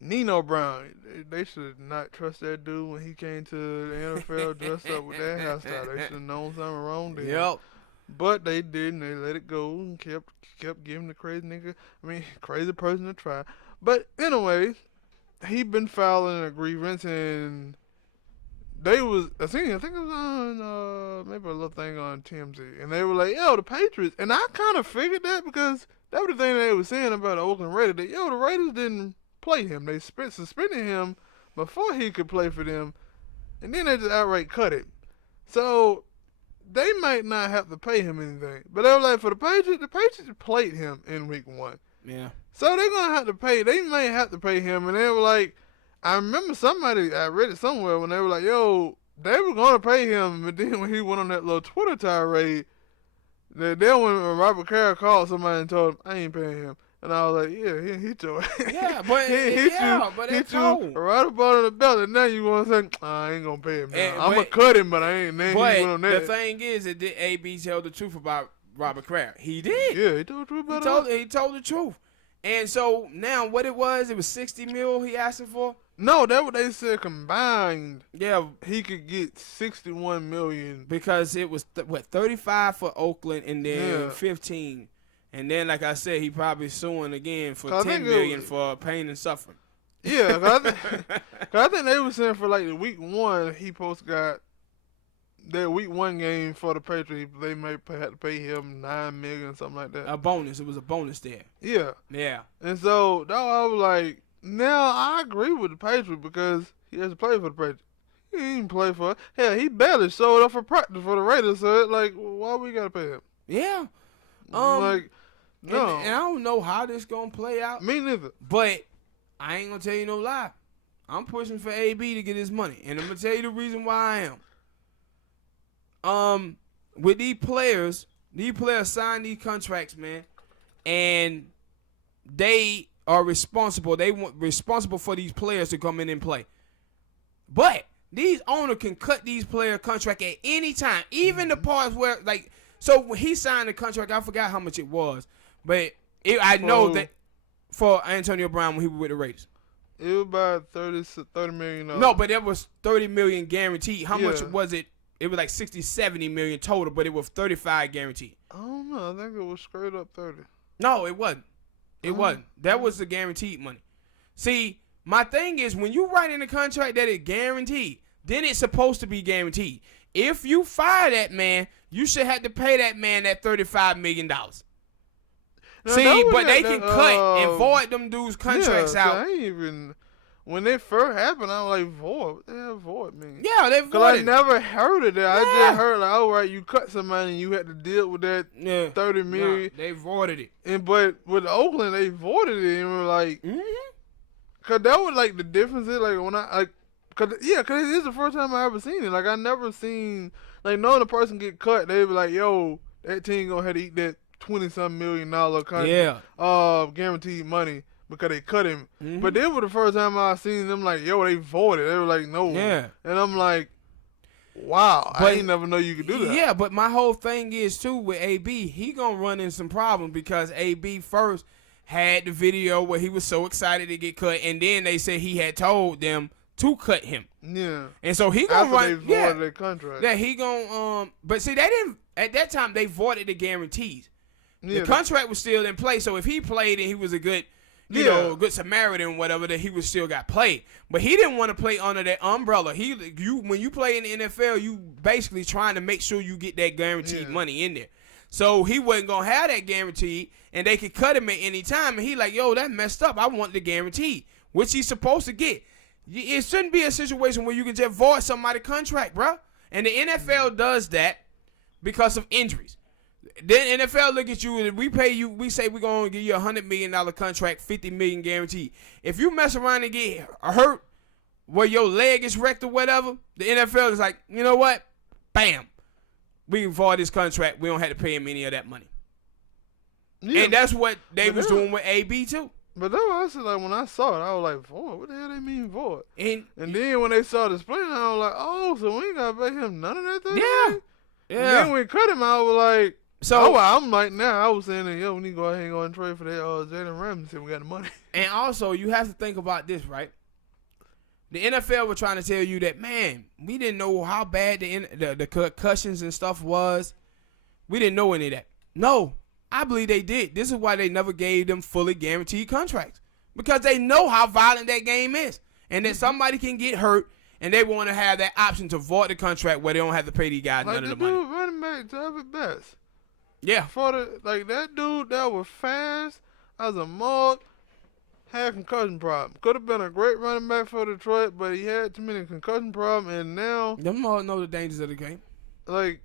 Nino Brown. They should not trust that dude when he came to the NFL dressed up with that hairstyle. They should have known something wrong there. Yep. But they didn't. They let it go and kept giving the crazy person a try. But anyway, he been filing a grievance, and I think it was on maybe a little thing on TMZ, and they were like, yo, the Patriots, and I kind of figured that because that was the thing they were saying about the Oakland Raiders, that, the Raiders didn't play him. They suspended him before he could play for them, and then they just outright cut it. So they might not have to pay him anything. But they were like, for the Patriots played him in week 1. Yeah. So they're going to have to pay. They may have to pay him. And they were like, I remember I read it somewhere when they were like, yo, they were going to pay him. But then when he went on that little Twitter tirade, Then when Robert Carroll called somebody and told him, I ain't paying him. And I was like, yeah, he hit your ass. Yeah, but but hit that's you cold. right about the belt, and now you want to say, I ain't gonna pay him. I'm gonna cut him, but I ain't. But the thing is, that AB told the truth about Robert Kraft. He did. Yeah, he told the truth about it. He told the truth. And so now, what it was $60 million he asking for. No, that's what they said combined. Yeah, he could get $61 million because it was 35 for Oakland and then 15. And then, like I said, he probably suing again for $10 million for pain and suffering. Yeah, cause I think they were saying for like the week 1, he got that week 1 game for the Patriots. They may have to pay him $9 million, something like that. A bonus. It was a bonus there. Yeah. Yeah. And so that I was like, now I agree with the Patriots because he has to play for the Patriots. He didn't play for it. Hell, he barely showed up for practice for the Raiders. So it's like, why we gotta pay him? Yeah. Like. No. And I don't know how this gonna play out. Me neither. But I ain't gonna tell you no lie. I'm pushing for AB to get his money. And I'm gonna tell you the reason why I am. With these players sign these contracts, man, and they are responsible. They want responsible for these players to come in and play. But these owners can cut these player contract at any time. Even the parts where so when he signed the contract, I forgot how much it was. But I know that for Tonio Brown when he was with the Raiders. It was about $30 million. No, but it was $30 million guaranteed. How much was it? It was like $60-70 million total, but it was $35 guaranteed. I don't know. I think it was straight up 30. No, it wasn't. It wasn't. That was the guaranteed money. See, my thing is when you write in a contract that it's guaranteed, then it's supposed to be guaranteed. If you fire that man, you should have to pay that man that $35 million. See, but they can cut and void them dudes' contracts out. I ain't even, when it first happened, I was like, void? What the hell void mean? Yeah, they voided. Because I never heard of that. Yeah. I just heard, like, all right, you cut somebody and you had to deal with that $30 million. Nah, they voided it. But with Oakland, they voided it and were like, because that was like the difference is like when because it is the first time I ever seen it. Like, I never seen, like, knowing a person get cut, they be like, yo, that team gonna have to eat that $20-some million guaranteed money because they cut him. But they were the first time I seen them like, yo, they voided. They were like, no. Yeah. And I'm like, wow, I ain't never know you could do that. Yeah, but my whole thing is too with AB, he gonna run in some problems because AB first had the video where he was so excited to get cut, and then they said he had told them to cut him. Yeah. And so he gonna run. After they voided their contract. Yeah, he gonna but see, they didn't at that time. They voided the guarantees. Yeah, the contract was still in place, so if he played and he was a good, you know, good Samaritan, whatever, that he was still got played. But he didn't want to play under that umbrella. When you play in the NFL, you basically trying to make sure you get that guaranteed money in there. So he wasn't gonna have that guaranteed, and they could cut him at any time. And he like, yo, that messed up. I want the guaranteed, which he's supposed to get. It shouldn't be a situation where you can just void somebody's contract, bro. And the NFL does that because of injuries. Then NFL look at you and we pay you. We say we're gonna give you $100 million contract, $50 million guaranteed. If you mess around and get hurt, where your leg is wrecked or whatever, the NFL is like, you know what? Bam, we can void this contract. We don't have to pay him any of that money. Yeah, and that's what they was doing with AB too. But that was like when I saw it, I was like, void? What the hell they mean void? And then when they saw the split, I was like, oh, so we ain't gotta pay him none of that thing? Yeah. And then when we cut him out, I was like, I'm like, now I was saying that, yo, we need to go ahead and go and trade for that Jalen Ramsey and we got the money. And also, you have to think about this, right? The NFL were trying to tell you that, man, we didn't know how bad the concussions and stuff was. We didn't know any of that. No, I believe they did. This is why they never gave them fully guaranteed contracts. Because they know how violent that game is. And that somebody can get hurt, and they want to have that option to void the contract where they don't have to pay these guys none of the money. Like the dude running back, David Best. Yeah. That dude that was fast as a mug had concussion problem. Could have been a great running back for Detroit, but he had too many concussion problems, and now them all know the dangers of the game. Like,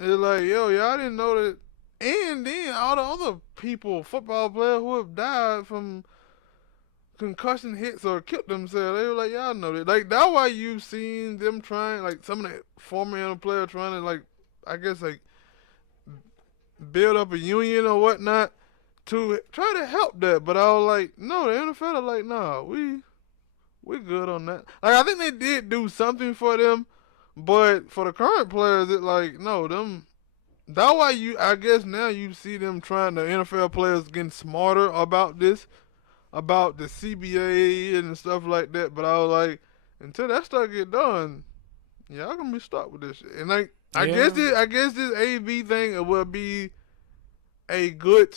it's like, yo, y'all didn't know that. And then all the other people, football players who have died from concussion hits or killed themselves, they were like, y'all know that. Like, that's why you seen them trying, like, some of the former NFL players trying to, like, I guess, like, build up a union or whatnot to try to help that. But I was like, no, the NFL are like, nah, we good on that. Like, I think they did do something for them, but for the current players, it like, no, them. That's why I guess now you see them trying, the NFL players getting smarter about this, about the CBA and stuff like that. But I was like, until that stuff get done, y'all gonna be stuck with this shit. And like, I guess this AB thing will be a good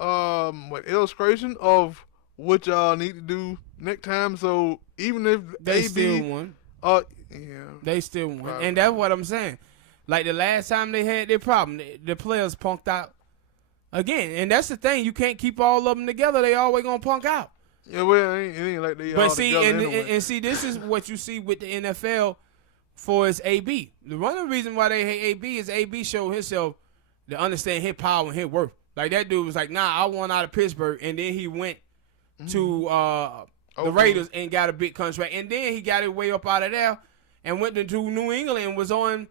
illustration of what y'all need to do next time. So even if they AB still won, they still won, Probably. and that's what I'm saying. Like the last time they had their problem, the players punked out again, and that's the thing. You can't keep all of them together. They always gonna punk out. Yeah, well, it ain't like they. But all see, together and, anyway. and see, this is what you see with the NFL for its AB. One of the reasons why they hate AB is AB showed himself to understand his power and his worth. Like that dude was like, nah, I want out of Pittsburgh, and then he went to the Raiders and got a big contract, and then he got it way up out of there and went to New England and was on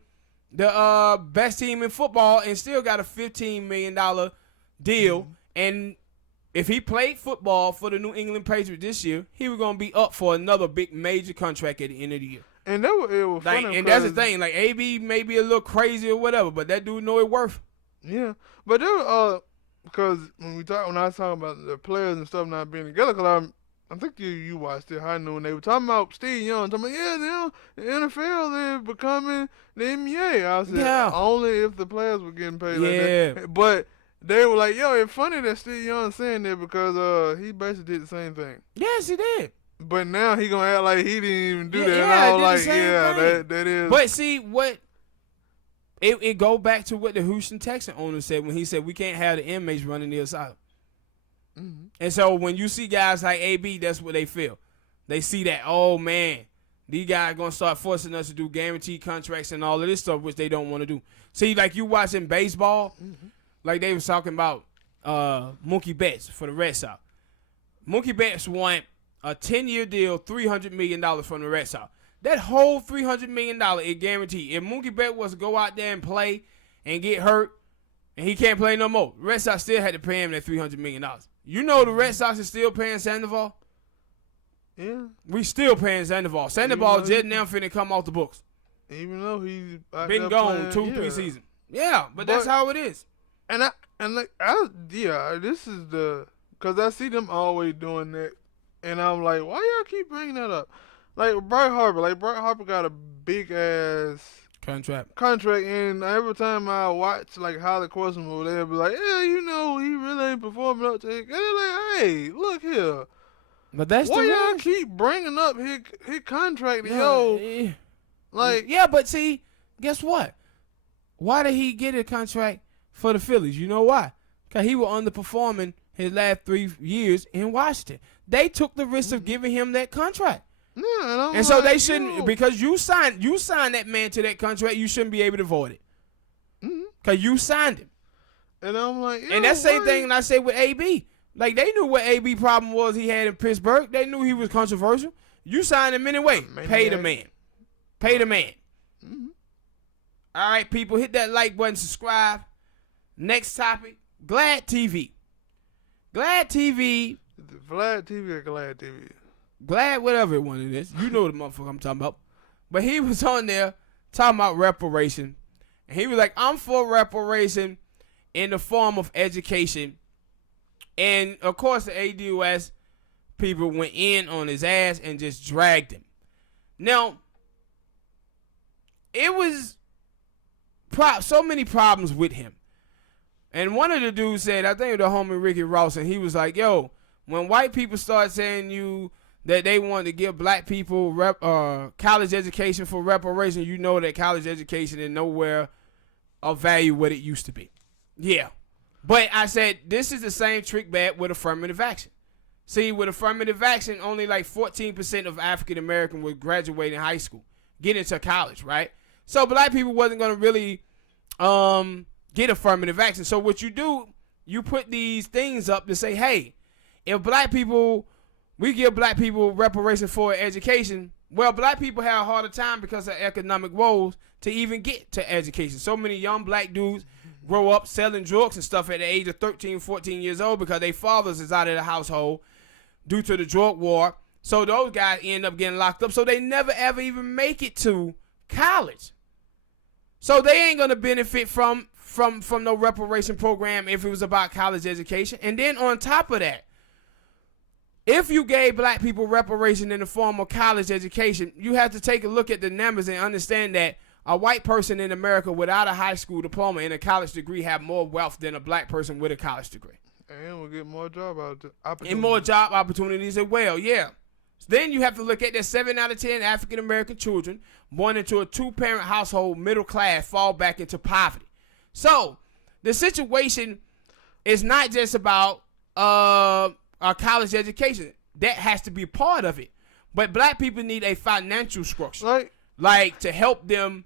the best team in football and still got a $15 million deal. And if he played football for the New England Patriots this year, he was gonna be up for another big major contract at the end of the year. And that was, it was like, funny, and that's the thing. Like AB may be a little crazy or whatever, but that dude know it worth. Yeah, but there because when I was talking about the players and stuff not being together, because I think you watched it. I knew when they were talking about Steve Young, talking about the NFL they're becoming the NBA. I said only if the players were getting paid like that. But they were like, yo, it's funny that Steve Young saying that because he basically did the same thing. Yes, he did. But now he gonna act like he didn't even do that. Yeah, and I was did like, the same thing. that is. But see what. It go back to what the Houston Texans owner said when he said we can't have the inmates running the asylum. Mm-hmm. And so when you see guys like AB, that's what they feel. They see that, oh man, these guys going to start forcing us to do guaranteed contracts and all of this stuff, which they don't want to do. See, like you watching baseball, like they was talking about Mookie Betts for the Red Sox. Mookie Betts won a 10-year deal, $300 million from the Red Sox. That whole $300 million is guaranteed. If Mookie Betts was to go out there and play and get hurt and he can't play no more, Red Sox still had to pay him that $300 million. You know the Red Sox is still paying Sandoval? Yeah. We still paying Sandoval. Sandoval just now finna come off the books. Even though he's been gone playing, 2-3 seasons. Yeah, but that's how it is. And this is because I see them always doing that, and I'm like, why y'all keep bringing that up? Like Bryce Harper got a big ass contract, and every time I watch like how the question over there, be like, yeah, he really ain't performing up to it. And they're like, hey, look here. But that's why y'all keep bringing up his contract, Like, yeah, but see, guess what? Why did he get a contract for the Phillies? You know why? Because he was underperforming his last 3 years in Washington. They took the risk of giving him that contract. Yeah, and so they shouldn't, because you signed that man to that contract, you shouldn't be able to avoid it. Because you signed him. And I'm like, and that same thing I say with AB. Like, they knew what AB problem was he had in Pittsburgh. They knew he was controversial. You signed him anyway. Pay the man. Pay the man. All right, people, hit that like button, subscribe. Next topic, Glad TV. Glad TV. Vlad TV or Glad TV? Glad, whatever one it is. You know the motherfucker I'm talking about. But he was on there talking about reparation. And he was like, I'm for reparation in the form of education. And, of course, the ADOS people went in on his ass and just dragged him. Now, it was so many problems with him. And one of the dudes said, I think the homie Ricky Ross, and he was like, yo, when white people start saying that they want to give black people college education for reparation, you know that college education is nowhere of value what it used to be. Yeah. But I said, this is the same trick bag with affirmative action. See, with affirmative action, only like 14% of African Americans would graduate in high school, get into college, right? So black people wasn't going to really get affirmative action. So what you do, you put these things up to say, hey, if we give black people reparation for education, well, black people have a harder time because of economic woes to even get to education. So many young black dudes grow up selling drugs and stuff at the age of 13, 14 years old because their fathers is out of the household due to the drug war. So those guys end up getting locked up. So they never ever even make it to college. So they ain't gonna benefit from no reparation program if it was about college education. And then on top of that, if you gave black people reparation in the form of college education, you have to take a look at the numbers and understand that a white person in America without a high school diploma and a college degree have more wealth than a black person with a college degree. And we'll get more job opportunities. And more job opportunities as well, yeah. Then you have to look at that 7 out of 10 African-American children born into a 2-parent household, middle class, fall back into poverty. So the situation is not just about a college education. That has to be part of it. But black people need a financial structure. Like to help them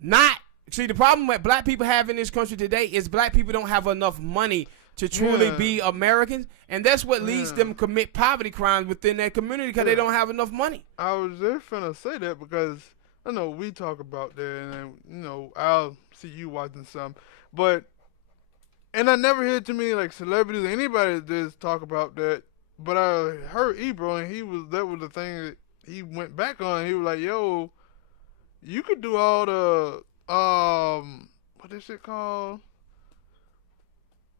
not. See, the problem that black people have in this country today is black people don't have enough money to truly be Americans, and that's what leads them to commit poverty crimes within their community because they don't have enough money. I was just finna say that because I know we talk about that, and I'll see you watching some, and I never hear too many like celebrities or anybody just talk about that. But I heard Ebro, and that was the thing that he went back on. He was like, "Yo, you could do all the what is it called?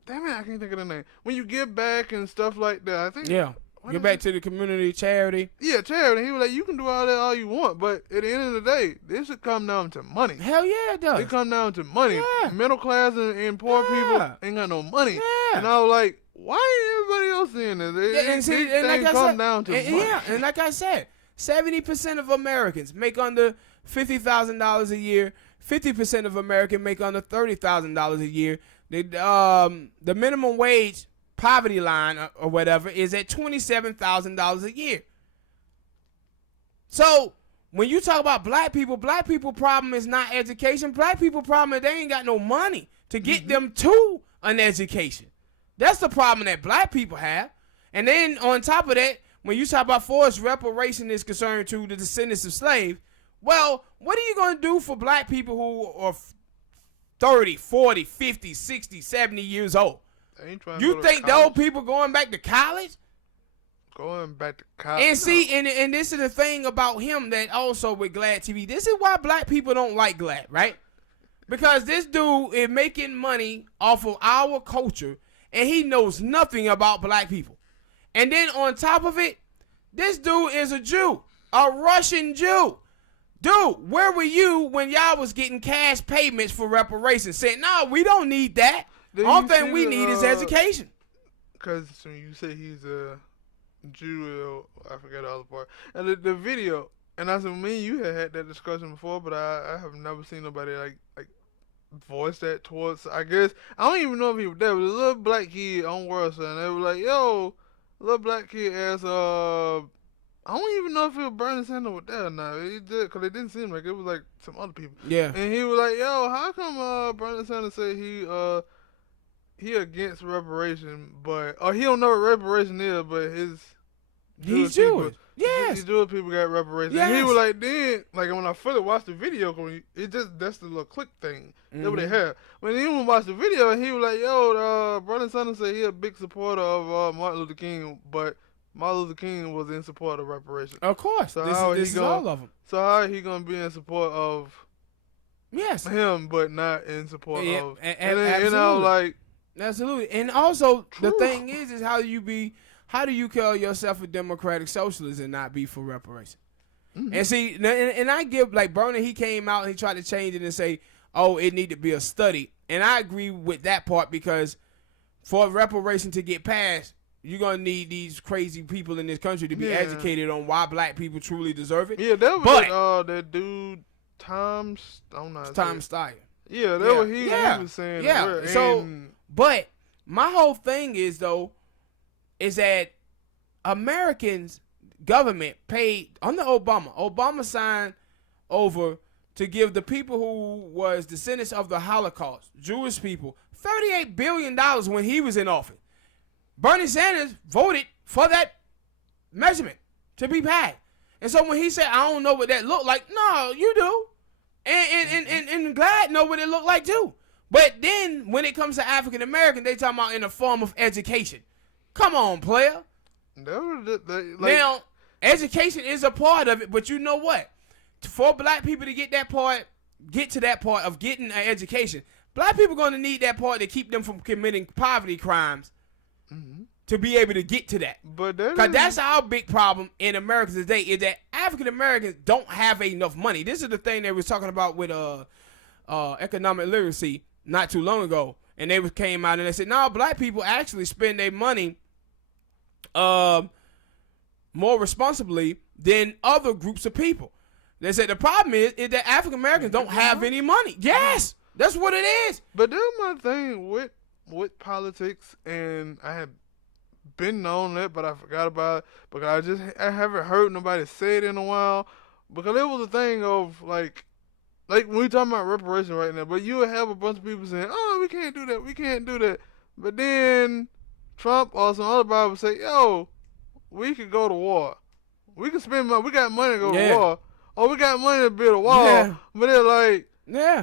Damn it, I can't think of the name. When you give back and stuff like that, I think. Yeah. Give back to the community, charity. Yeah, charity. He was like, you can do all that all you want, but at the end of the day, this should come down to money. Hell yeah, it does. It come down to money. Yeah. Middle class and poor people ain't got no money. Yeah. And I was like, why everybody else saying this? Things come down to money. Yeah, and like I said, 70% of Americans make under $50,000 a year. 50% of Americans make under $30,000 a year. The minimum wage poverty line or whatever is at $27,000 a year. So when you talk about black people problem is not education. Black people problem is they ain't got no money to get them to an education. That's the problem that black people have. And then on top of that, when you talk about forced reparation is concerned to the descendants of slaves, well, what are you going to do for black people who are 30, 40, 50, 60, 70 years old? You think those people going back to college? Going back to college. And see, and this is the thing about him that also with Glad TV. This is why black people don't like Glad, right? Because this dude is making money off of our culture, and he knows nothing about black people. And then on top of it, this dude is a Jew, a Russian Jew. Dude, where were you when y'all was getting cash payments for reparations? Saying, no, we don't need that. All thing we need is education. Because when you say he's a Jew, I forget the other part. And the video, and I said, me and you had that discussion before, but I have never seen nobody like voice that towards, I guess. I don't even know if he was there. It was a little black kid on World Star, and they were like, yo, little black kid asked, I don't even know if it was Bernie Sanders was there or not. Because it didn't seem like it was like some other people. Yeah. And he was like, yo, how come Bernie Sanders say he against reparation, or he don't know what reparation is, but he's Jewish. Yes. His Jewish people got reparations. Yes. And he was like, then, like when I fully watched the video, that's the little click thing. That's what they had. When he watched the video, he was like, yo, Bernie Sanders said he a big supporter of Martin Luther King, but Martin Luther King was in support of reparations. Of course. So this is all of them. So how he going to be in support of him, but not in support of... And I was like... Absolutely. And also, the thing is how do you call yourself a democratic socialist and not be for reparations? Mm-hmm. And see, and I give, like Bernie, he came out and he tried to change it and say, oh, it need to be a study. And I agree with that part because for reparation to get passed, you're going to need these crazy people in this country to be educated on why black people truly deserve it. Yeah, that was that dude, Tom Steyer. Yeah, that was he was saying. Yeah, but my whole thing is that Americans government paid under Obama signed over to give the people who was descendants of the Holocaust, Jewish people, $38 billion when he was in office. Bernie Sanders voted for that measurement to be passed. And so when he said, I don't know what that looked like, no, you do. And Glad know what it looked like too. But then when it comes to African American, they talking about in the form of education. Come on, player. Now, education is a part of it, but you know what? For black people to get to that part of getting an education, black people going to need that part to keep them from committing poverty crimes to be able to get to that. Because that's our big problem in America today, is that African Americans don't have enough money. This is the thing they was talking about with economic literacy not too long ago. And they came out and they said, no, black people actually spend their money more responsibly than other groups of people. They said the problem is that African Americans don't have any money. Yes, that's what it is. But that's my thing with politics, and I have been on that, but I forgot about it because I haven't heard nobody say it in a while. Because it was a thing of like when we talking about reparation right now, but you would have a bunch of people saying, "Oh, we can't do that, we can't do that," but then Trump or some other Bible say, "Yo, we could go to war. We can spend money. We got money to go to war. Oh, we got money to build a wall." Yeah. But they're like,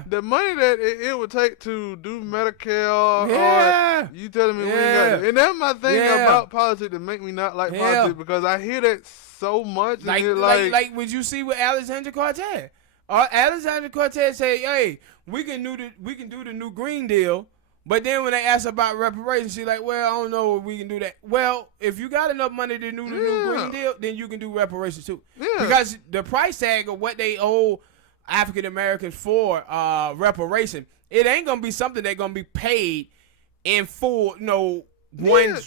the money that it would take to do Medicare, or you telling me we ain't got it. And that's my thing about politics that make me not like politics, because I hear that so much. Like what you see with Alexander Cortez. Alexander Cortez say, "Hey, we can do the new Green Deal." But then when they ask about reparations, she's like, "Well, I don't know if we can do that." Well, if you got enough money to do the new Green Deal, then you can do reparations too. Yeah. Because the price tag of what they owe African Americans for reparation, it ain't gonna be something they're gonna be paid in full, one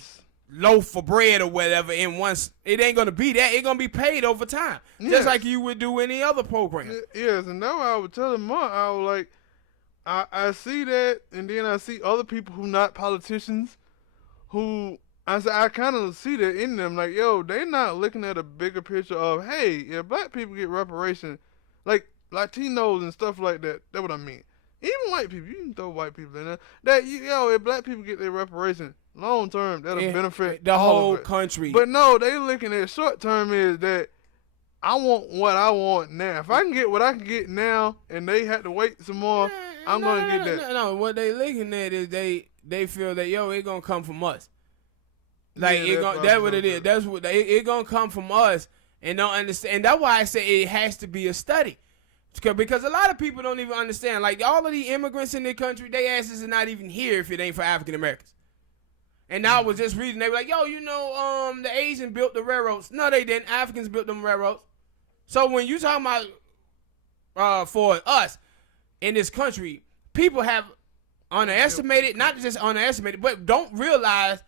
loaf of bread or whatever in once. It ain't gonna be that. It's gonna be paid over time, just like you would do any other program. Yes, and now I would tell them more. I was like, I see that, and then I see other people who not politicians, who I kind of see that in them. Like, yo, they not looking at a bigger picture of, hey, if black people get reparation, like Latinos and stuff like that. That's what I mean. Even white people, you can throw white people in there. If black people get their reparation, long term, that'll benefit the whole country. But no, they looking at short term is that I want what I want now. If I can get what I can get now, and they had to wait some more, I'm gonna get that. No, what they looking at is they feel that it gonna come from us. Like that's what it is. That's what it gonna come from us, and don't understand. And that's why I say it has to be a study, because a lot of people don't even understand. Like all of the immigrants in the country, they asses are not even here if it ain't for African Americans. And I was just reading, they were like, the Asians built the railroads. No, they didn't. Africans built them railroads. So when you talking about for us in this country, people have underestimated, not just underestimated, but don't realize,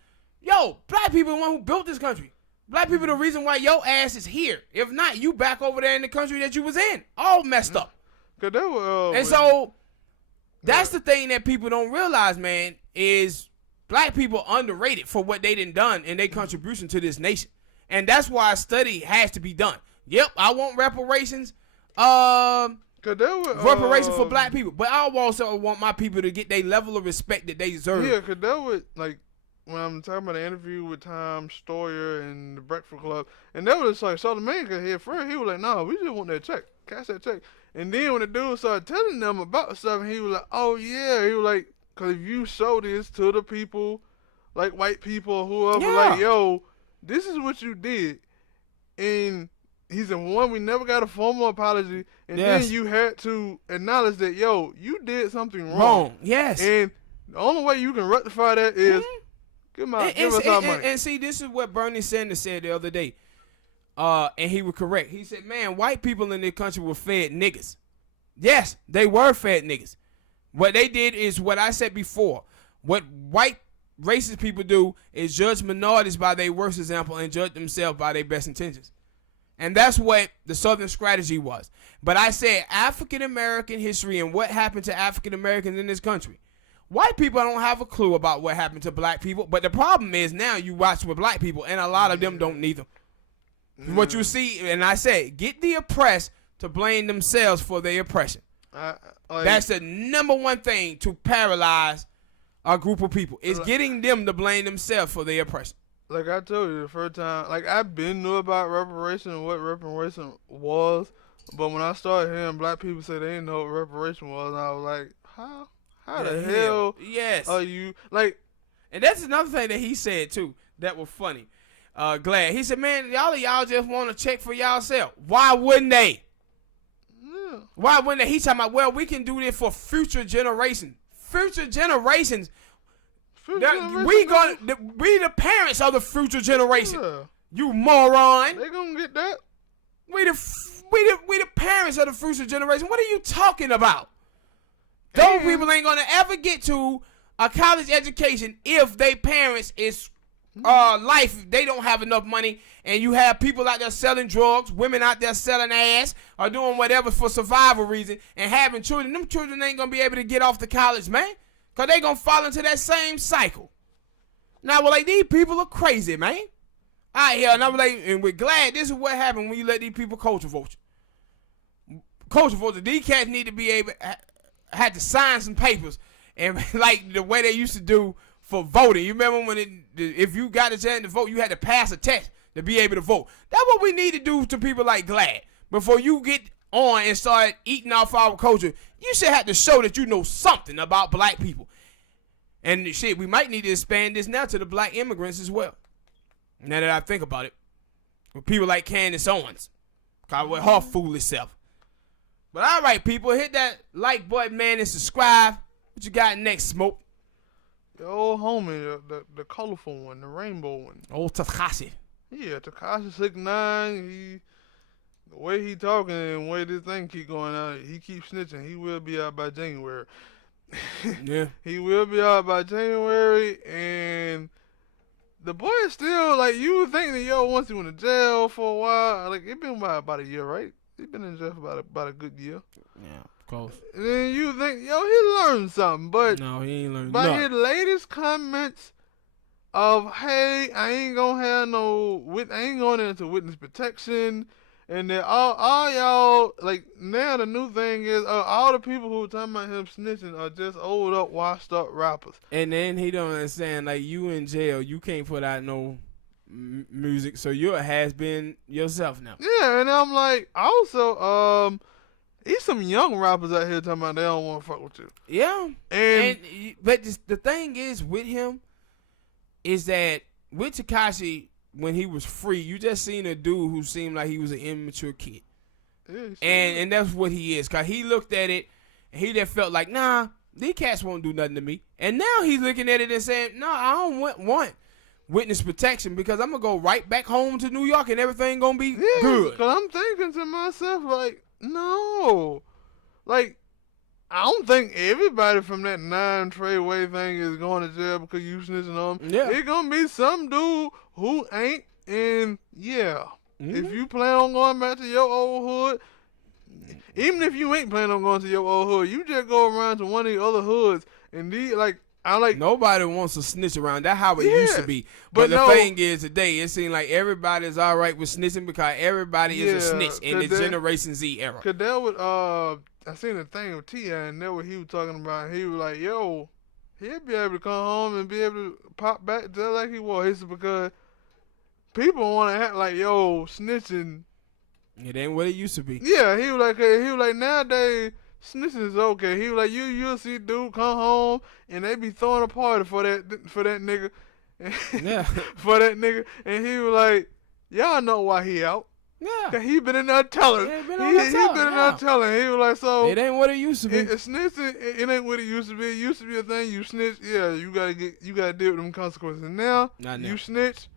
black people are the one who built this country. Black people are the reason why your ass is here. If not, you back over there in the country that you was in, all messed up. And so that's the thing that people don't realize, man, is black people underrated for what they done and their contribution to this nation. And that's why a study has to be done. Yep, I want reparations. Reparations for black people, but I also want my people to get their level of respect that they deserve. Yeah, because that was like when I'm talking about the interview with Tom Stoyer and the Breakfast Club, and that was like Charlamagne here first. He was like, "No, we just want that check, cash that check." And then when the dude started telling them about stuff, he was like, "Oh yeah," he was like, "Because if you show this to the people, like white people, whoever, like, yo, this is what you did," and he said, "One, we never got a formal apology, and then you had to acknowledge that, yo, you did something wrong." Yes. And the only way you can rectify that is give us our money. And see, this is what Bernie Sanders said the other day, and he was correct. He said, "Man, white people in this country were fed niggas." Yes, they were fed niggas. What they did is what I said before. What white racist people do is judge minorities by their worst example and judge themselves by their best intentions. And that's what the Southern strategy was. But I said African-American history and what happened to African-Americans in this country. White people don't have a clue about what happened to black people. But the problem is now you watch with black people, and a lot of them don't neither. What you see, and I say, get the oppressed to blame themselves for their oppression. That's the number one thing to paralyze a group of people. Is getting them to blame themselves for their oppression. Like I told you the first time, like I've been knew about reparation and what reparation was, but when I started hearing black people say they didn't know what reparation was, I was like, How the hell yes. are you like? And that's another thing that he said too that was funny. Glad he said, man, y'all just want to check for y'allself. Why wouldn't they? Yeah. Why wouldn't they? He talking about, well, we can do this for future generations. Future generations. We the parents of the future generation. Yeah. You moron. They gonna get that. We the parents of the future generation. What are you talking about? Those people ain't gonna ever get to a college education if they parents is life. They don't have enough money, and you have people out there selling drugs, women out there selling ass, or doing whatever for survival reason, and having children. Them children ain't gonna be able to get off to college, man, cause they gonna fall into that same cycle. Now, well, like, these people are crazy, man. All right, here, and I'm like, and we're glad this is what happened when you let these people culture vote you. Culture vote you. These cats need to be able, had to sign some papers, and like the way they used to do for voting. You remember when if you got a chance to vote, you had to pass a test to be able to vote. That's what we need to do to people like Glad. Before you get on and start eating off our culture, you should have to show that you know something about black people. And shit, we might need to expand this now to the black immigrants as well. Now that I think about it, with people like Candace Owens, with her foolish self. But all right, people, hit that like button, man, and subscribe. What you got next, Smoke? The old homie, the colorful one, the rainbow one. Old Takashi. Yeah, Takashi 6ix9ine. The way he talking and the way this thing keep going out, he keeps snitching. He will be out by January. Yeah. He will be out by January, and the boy is still, like, you would think that, once he went to jail for a while, like, it been about a year, right? He been in jail for about a good year. Yeah, close. And then you think, he learned something, but no, he ain't learned by nothing. his latest comments of, hey, I ain't going into witness protection, and then all y'all, like, now the new thing is, all the people who are talking about him snitching are just old up, washed up rappers. And then he don't understand, like, you in jail, you can't put out no music, so you're a has-been yourself now. Yeah, and I'm like, also, there's some young rappers out here talking about they don't want to fuck with you. Yeah. But the thing is with him is that with Tekashi, when he was free, you just seen a dude who seemed like he was an immature kid. Yeah, and that's what he is. Because he looked at it, and he just felt like, nah, these cats won't do nothing to me. And now he's looking at it and saying, no, I don't want witness protection because I'm going to go right back home to New York and everything going to be good. Because I'm thinking to myself, like, no. Like, I don't think everybody from that 9 Treyway thing is going to jail because you snitching on them. Yeah. It's going to be some dude who ain't, and yeah. Mm-hmm. If you plan on going back to your old hood, even if you ain't planning on going to your old hood, you just go around to one of the other hoods, and nobody wants to snitch around. That's how it used to be. But the thing is, today, it seems like everybody's all right with snitching because everybody is a snitch in the Generation Z era. Because that would, I seen a thing with T.I. and that what he was talking about. He was like, he'll be able to come home and be able to pop back just like he was. He said because people want to act like, snitching. It ain't what it used to be. Yeah, he was like nowadays, snitching is okay. He was like, you'll see dude come home and they be throwing a party for that nigga. Yeah. For that nigga. And he was like, y'all know why he out. Yeah. Cause he been in there telling. Yeah, he been in there telling. He was like, so. It ain't what it used to be. Snitching, it ain't what it used to be. It used to be a thing. You snitch, yeah, you gotta deal with them consequences. And now, you snitch,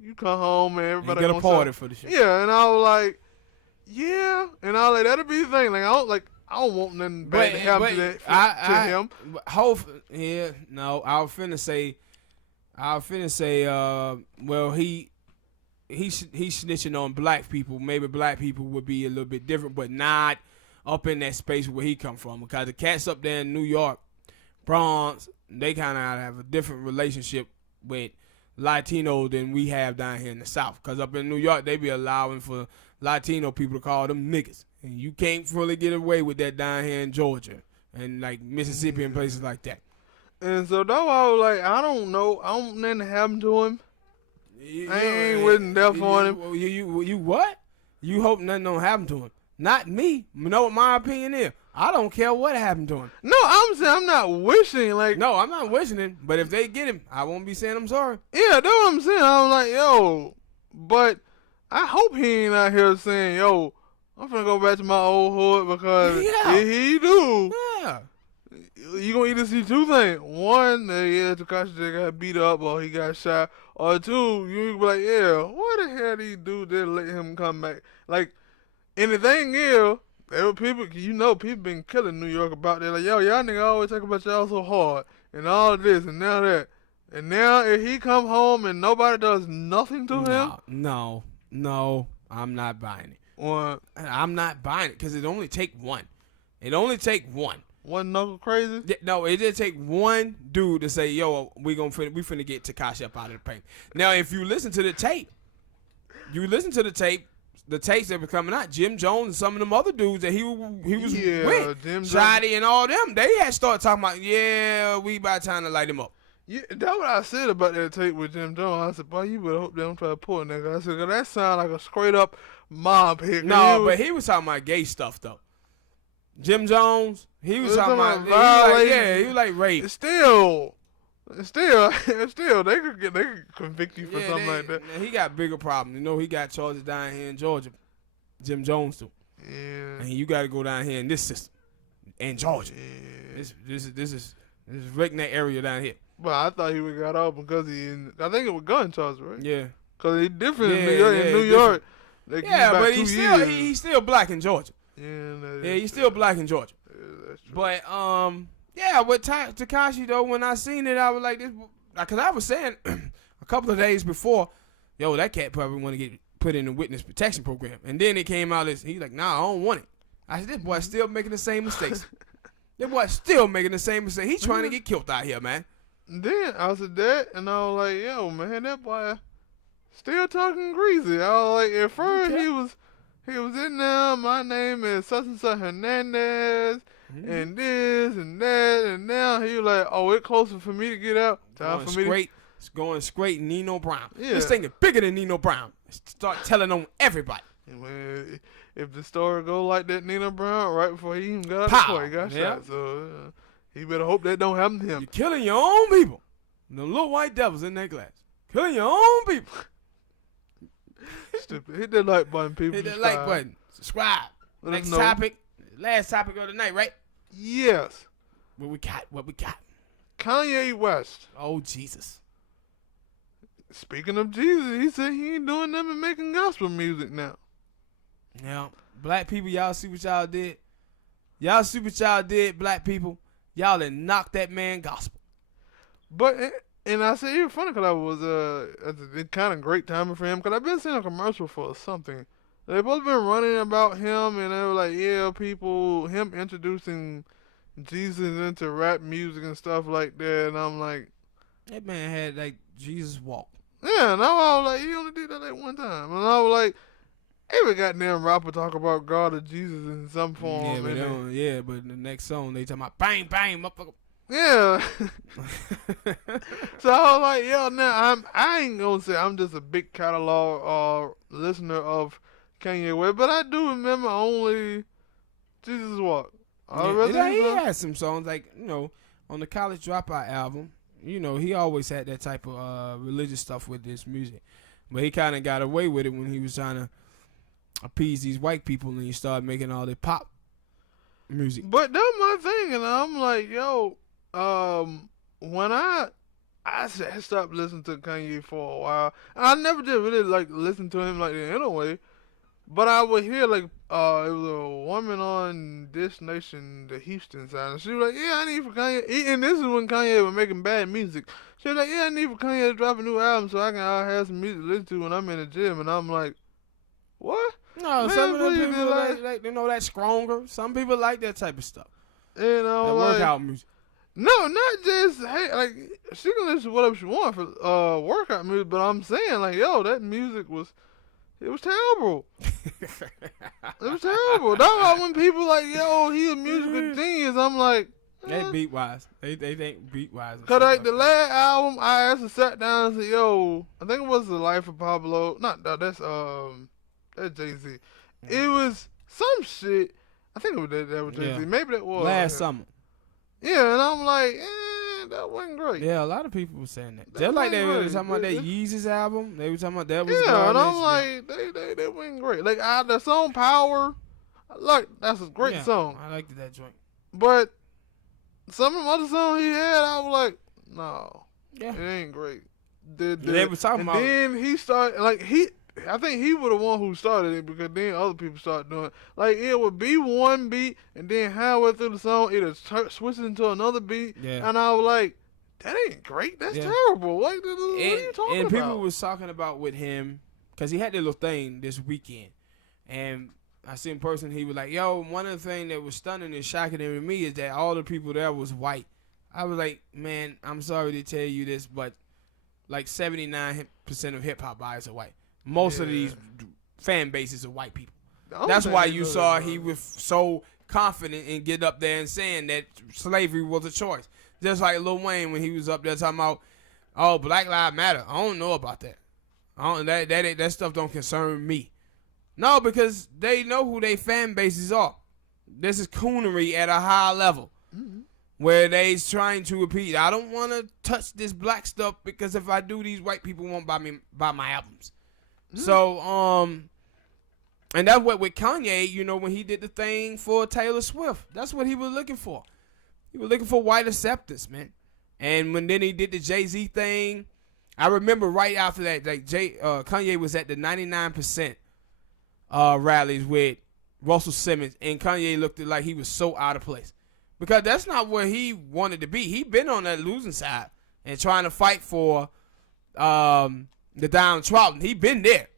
you come home and everybody get a party for the shit. Yeah, and I was like, yeah, and I was like, that'll be the thing. Like I don't want nothing bad to happen to him. I was finna say, well, he's snitching on black people. Maybe black people would be a little bit different, but not up in that space where he come from. Because the cats up there in New York, Bronx, they kind of have a different relationship with Latino than we have down here in the South. Because up in New York, they be allowing for Latino people to call them niggas. And you can't fully get away with that down here in Georgia and like Mississippi and places like that. And so though I was like, I don't know. I don't want nothing to happen to him. I ain't wishing death on him. You what? You hope nothing don't happen to him. Not me. You know what my opinion is? I don't care what happened to him. No, I'm saying I'm not wishing. Like, No, I'm not wishing it. But if they get him, I won't be saying I'm sorry. yeah, that's what I'm saying. I'm like, yo, but I hope he ain't out here saying, yo, I'm finna go back to my old hood because if he do, Yeah. you gonna either see two things. One, that Concussion got beat up or he got shot. Or two, you be like, yeah, why the hell did he do that? Let him come back. Like, and the thing is, there were people, people been killing New York about that. Like, yo, y'all nigga always talk about y'all so hard and all this and now that. And now if he come home and nobody does nothing to him. No, I'm not buying it. What? I'm not buying it because it only take one. It only take one. One knuckle crazy? No, it just take one dude to say, yo, we finna get Tekashi up out of the paint. Now, if you listen to the tape, the tapes that were coming out, Jim Jones and some of them other dudes that he was with, Shotty and all them, they had started talking about, yeah, we about time to light him up. Yeah, that's what I said about that tape with Jim Jones. I said, boy, you better hope they don't try to pull a nigga. I said, 'cause that sound like a straight up mob hit. No, but he was talking about gay stuff, though. Jim Jones, he was talking about he was like rape. Still, they could convict you for something like that. He got bigger problems. You know, he got charges down here in Georgia. Jim Jones too. Yeah. And you got to go down here in this system in Georgia. Yeah. This is redneck area down here. But I thought he would got off because I think it was gun charges, right? Yeah. Because he's different in New York. In New York, they give you about 2 years. He's still black in Georgia. Yeah, he's still black in Georgia. Yeah, that's true. But with Tekashi though, when I seen it, I was like this, because I was saying a couple of days before, yo, that cat probably want to get put in the witness protection program, and then it came out as he's like, nah, I don't want it. I said, this boy still making the same mistakes. This boy still making the same mistakes. He's trying to get killed out here, man. Then I said that, and I was like, yo, man, that boy still talking greasy. I was like, at first he was in there, my name is such and such Hernandez, and this and that, and now he was like, oh, it's closer for me to get out. It's going straight Nino Brown. Yeah. This thing is bigger than Nino Brown. Start telling on everybody. Man, if the story go like that, Nino Brown, right before he even got out the court, he got shot. So he better hope that don't happen to him. You're killing your own people. The little white devils in that glass. Killing your own people. Stupid. Hit that like button, people. Hit that like button. Subscribe. Next topic. Last topic of the night, right? Yes. What we got? Kanye West. Oh, Jesus. Speaking of Jesus, he said he ain't doing nothing but making gospel music now. Now, black people, y'all see what y'all did? Y'all see what y'all did, black people? Y'all done knocked that man gospel. But, and I said, even funny because I was, it's kind of great timing for him because I've been seeing a commercial for something. They've both been running about him and they were like, yeah, him introducing Jesus into rap music and stuff like that. And I'm like, that man had like Jesus walk. Yeah, and I was like, he only did that like one time. And I was like, every goddamn rapper talk about God or Jesus in some form. But in the next song they talking about bang, bang, motherfucker. Yeah. So I was like, yo, now I ain't gonna say I'm just a big catalog listener of Kanye West, but I do remember only Jesus Walk. He had some songs like, on the College Dropout album. He always had that type of religious stuff with his music. But he kind of got away with it when he was trying to appease these white people and he started making all that pop music. But that's my thing, and I'm like, yo, when I stopped listening to Kanye for a while, I never did really like listen to him like that anyway. But I would hear like it was a woman on Dish Nation, the Houston side, and she was like, yeah, I need for Kanye, and this is when Kanye was making bad music. She was like, yeah, I need for Kanye to drop a new album so I can have some music to listen to when I'm in the gym. And I'm like, what? No, some of them people like that stronger. Some people like that type of stuff. That workout music. No, not just, hey, like, she can listen to whatever she wants for workout music, but I'm saying, like, yo, that music was terrible. It was terrible. That's why when people like, yo, he a musical genius, I'm like, they beat wise. They think beat wise. Cause like the last album, I actually sat down and said, yo, I think it was The Life of Pablo. That's Jay-Z. It was some shit. I think it was that was Jay-Z. Yeah. Maybe that was Last summer. Yeah, and I'm like, that wasn't great. Yeah, a lot of people were saying that. That Just like they were wasn't talking about great. that Yeezus album. They were talking about that was Yeah, and garbage. I'm like, they wasn't great. Like the song Power, like that's a great Yeah, song. I liked that joint. But some of the other songs he had, I was like, no, Yeah. it ain't great. They were talking and about. then he started I think he was the one who started it because then other people started doing it. Like it would be one beat and then halfway through the song it would switch into another beat. Yeah. And I was like, that ain't great. That's terrible. Like, what are you talking and about? people was talking about with him because he had that little thing this weekend, and I seen in person he was like, "Yo, one of the things that was stunning and shocking to me is that all the people there was white." I was like, "Man, I'm sorry to tell you this, but like 79% of hip hop buyers are white. Most of these fan bases are white people. That's why you saw he was so confident in getting up there and saying that slavery was a choice." Just like Lil Wayne when he was up there talking about, "Oh, Black Lives Matter." I don't know about that. That stuff don't concern me. No, because they know who their fan bases are. This is coonery at a high level, where they's trying to repeat. I don't want to touch this black stuff because if I do, these white people won't buy my albums. So, and that's what with Kanye, you know, when he did the thing for Taylor Swift, that's what he was looking for. He was looking for white acceptance, man. And when then he did the Jay-Z thing, I remember right after that, like Kanye was at the 99% rallies with Russell Simmons, and Kanye looked like he was so out of place because that's not where he wanted to be. He been on that losing side and trying to fight for the downtrodden. He been there,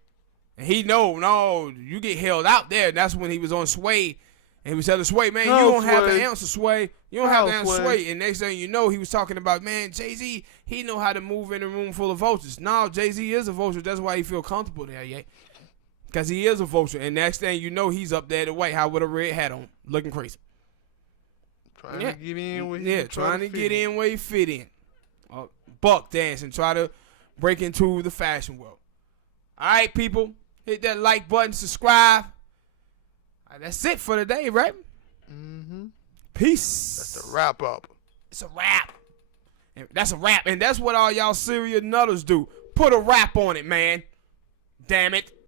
and he no, you get held out there. And that's when he was on Sway. And he was telling Sway, "Man, you don't have the answer, Sway. You don't have the answer, Sway." And next thing you know, he was talking about, "Man, Jay-Z, he know how to move in a room full of vultures." No, Jay-Z is a vulture. That's why he feel comfortable there, yeah. Because he is a vulture. And next thing you know, he's up there at the White House with a red hat on, looking crazy. Trying to get in where he fit in. Buck dancing, try to break into the fashion world. All right, people, hit that like button, subscribe. That's it for today, right? Peace. That's the wrap up. It's a wrap. And that's a wrap. And that's what all y'all serial nutters do. Put a wrap on it, man. Damn it.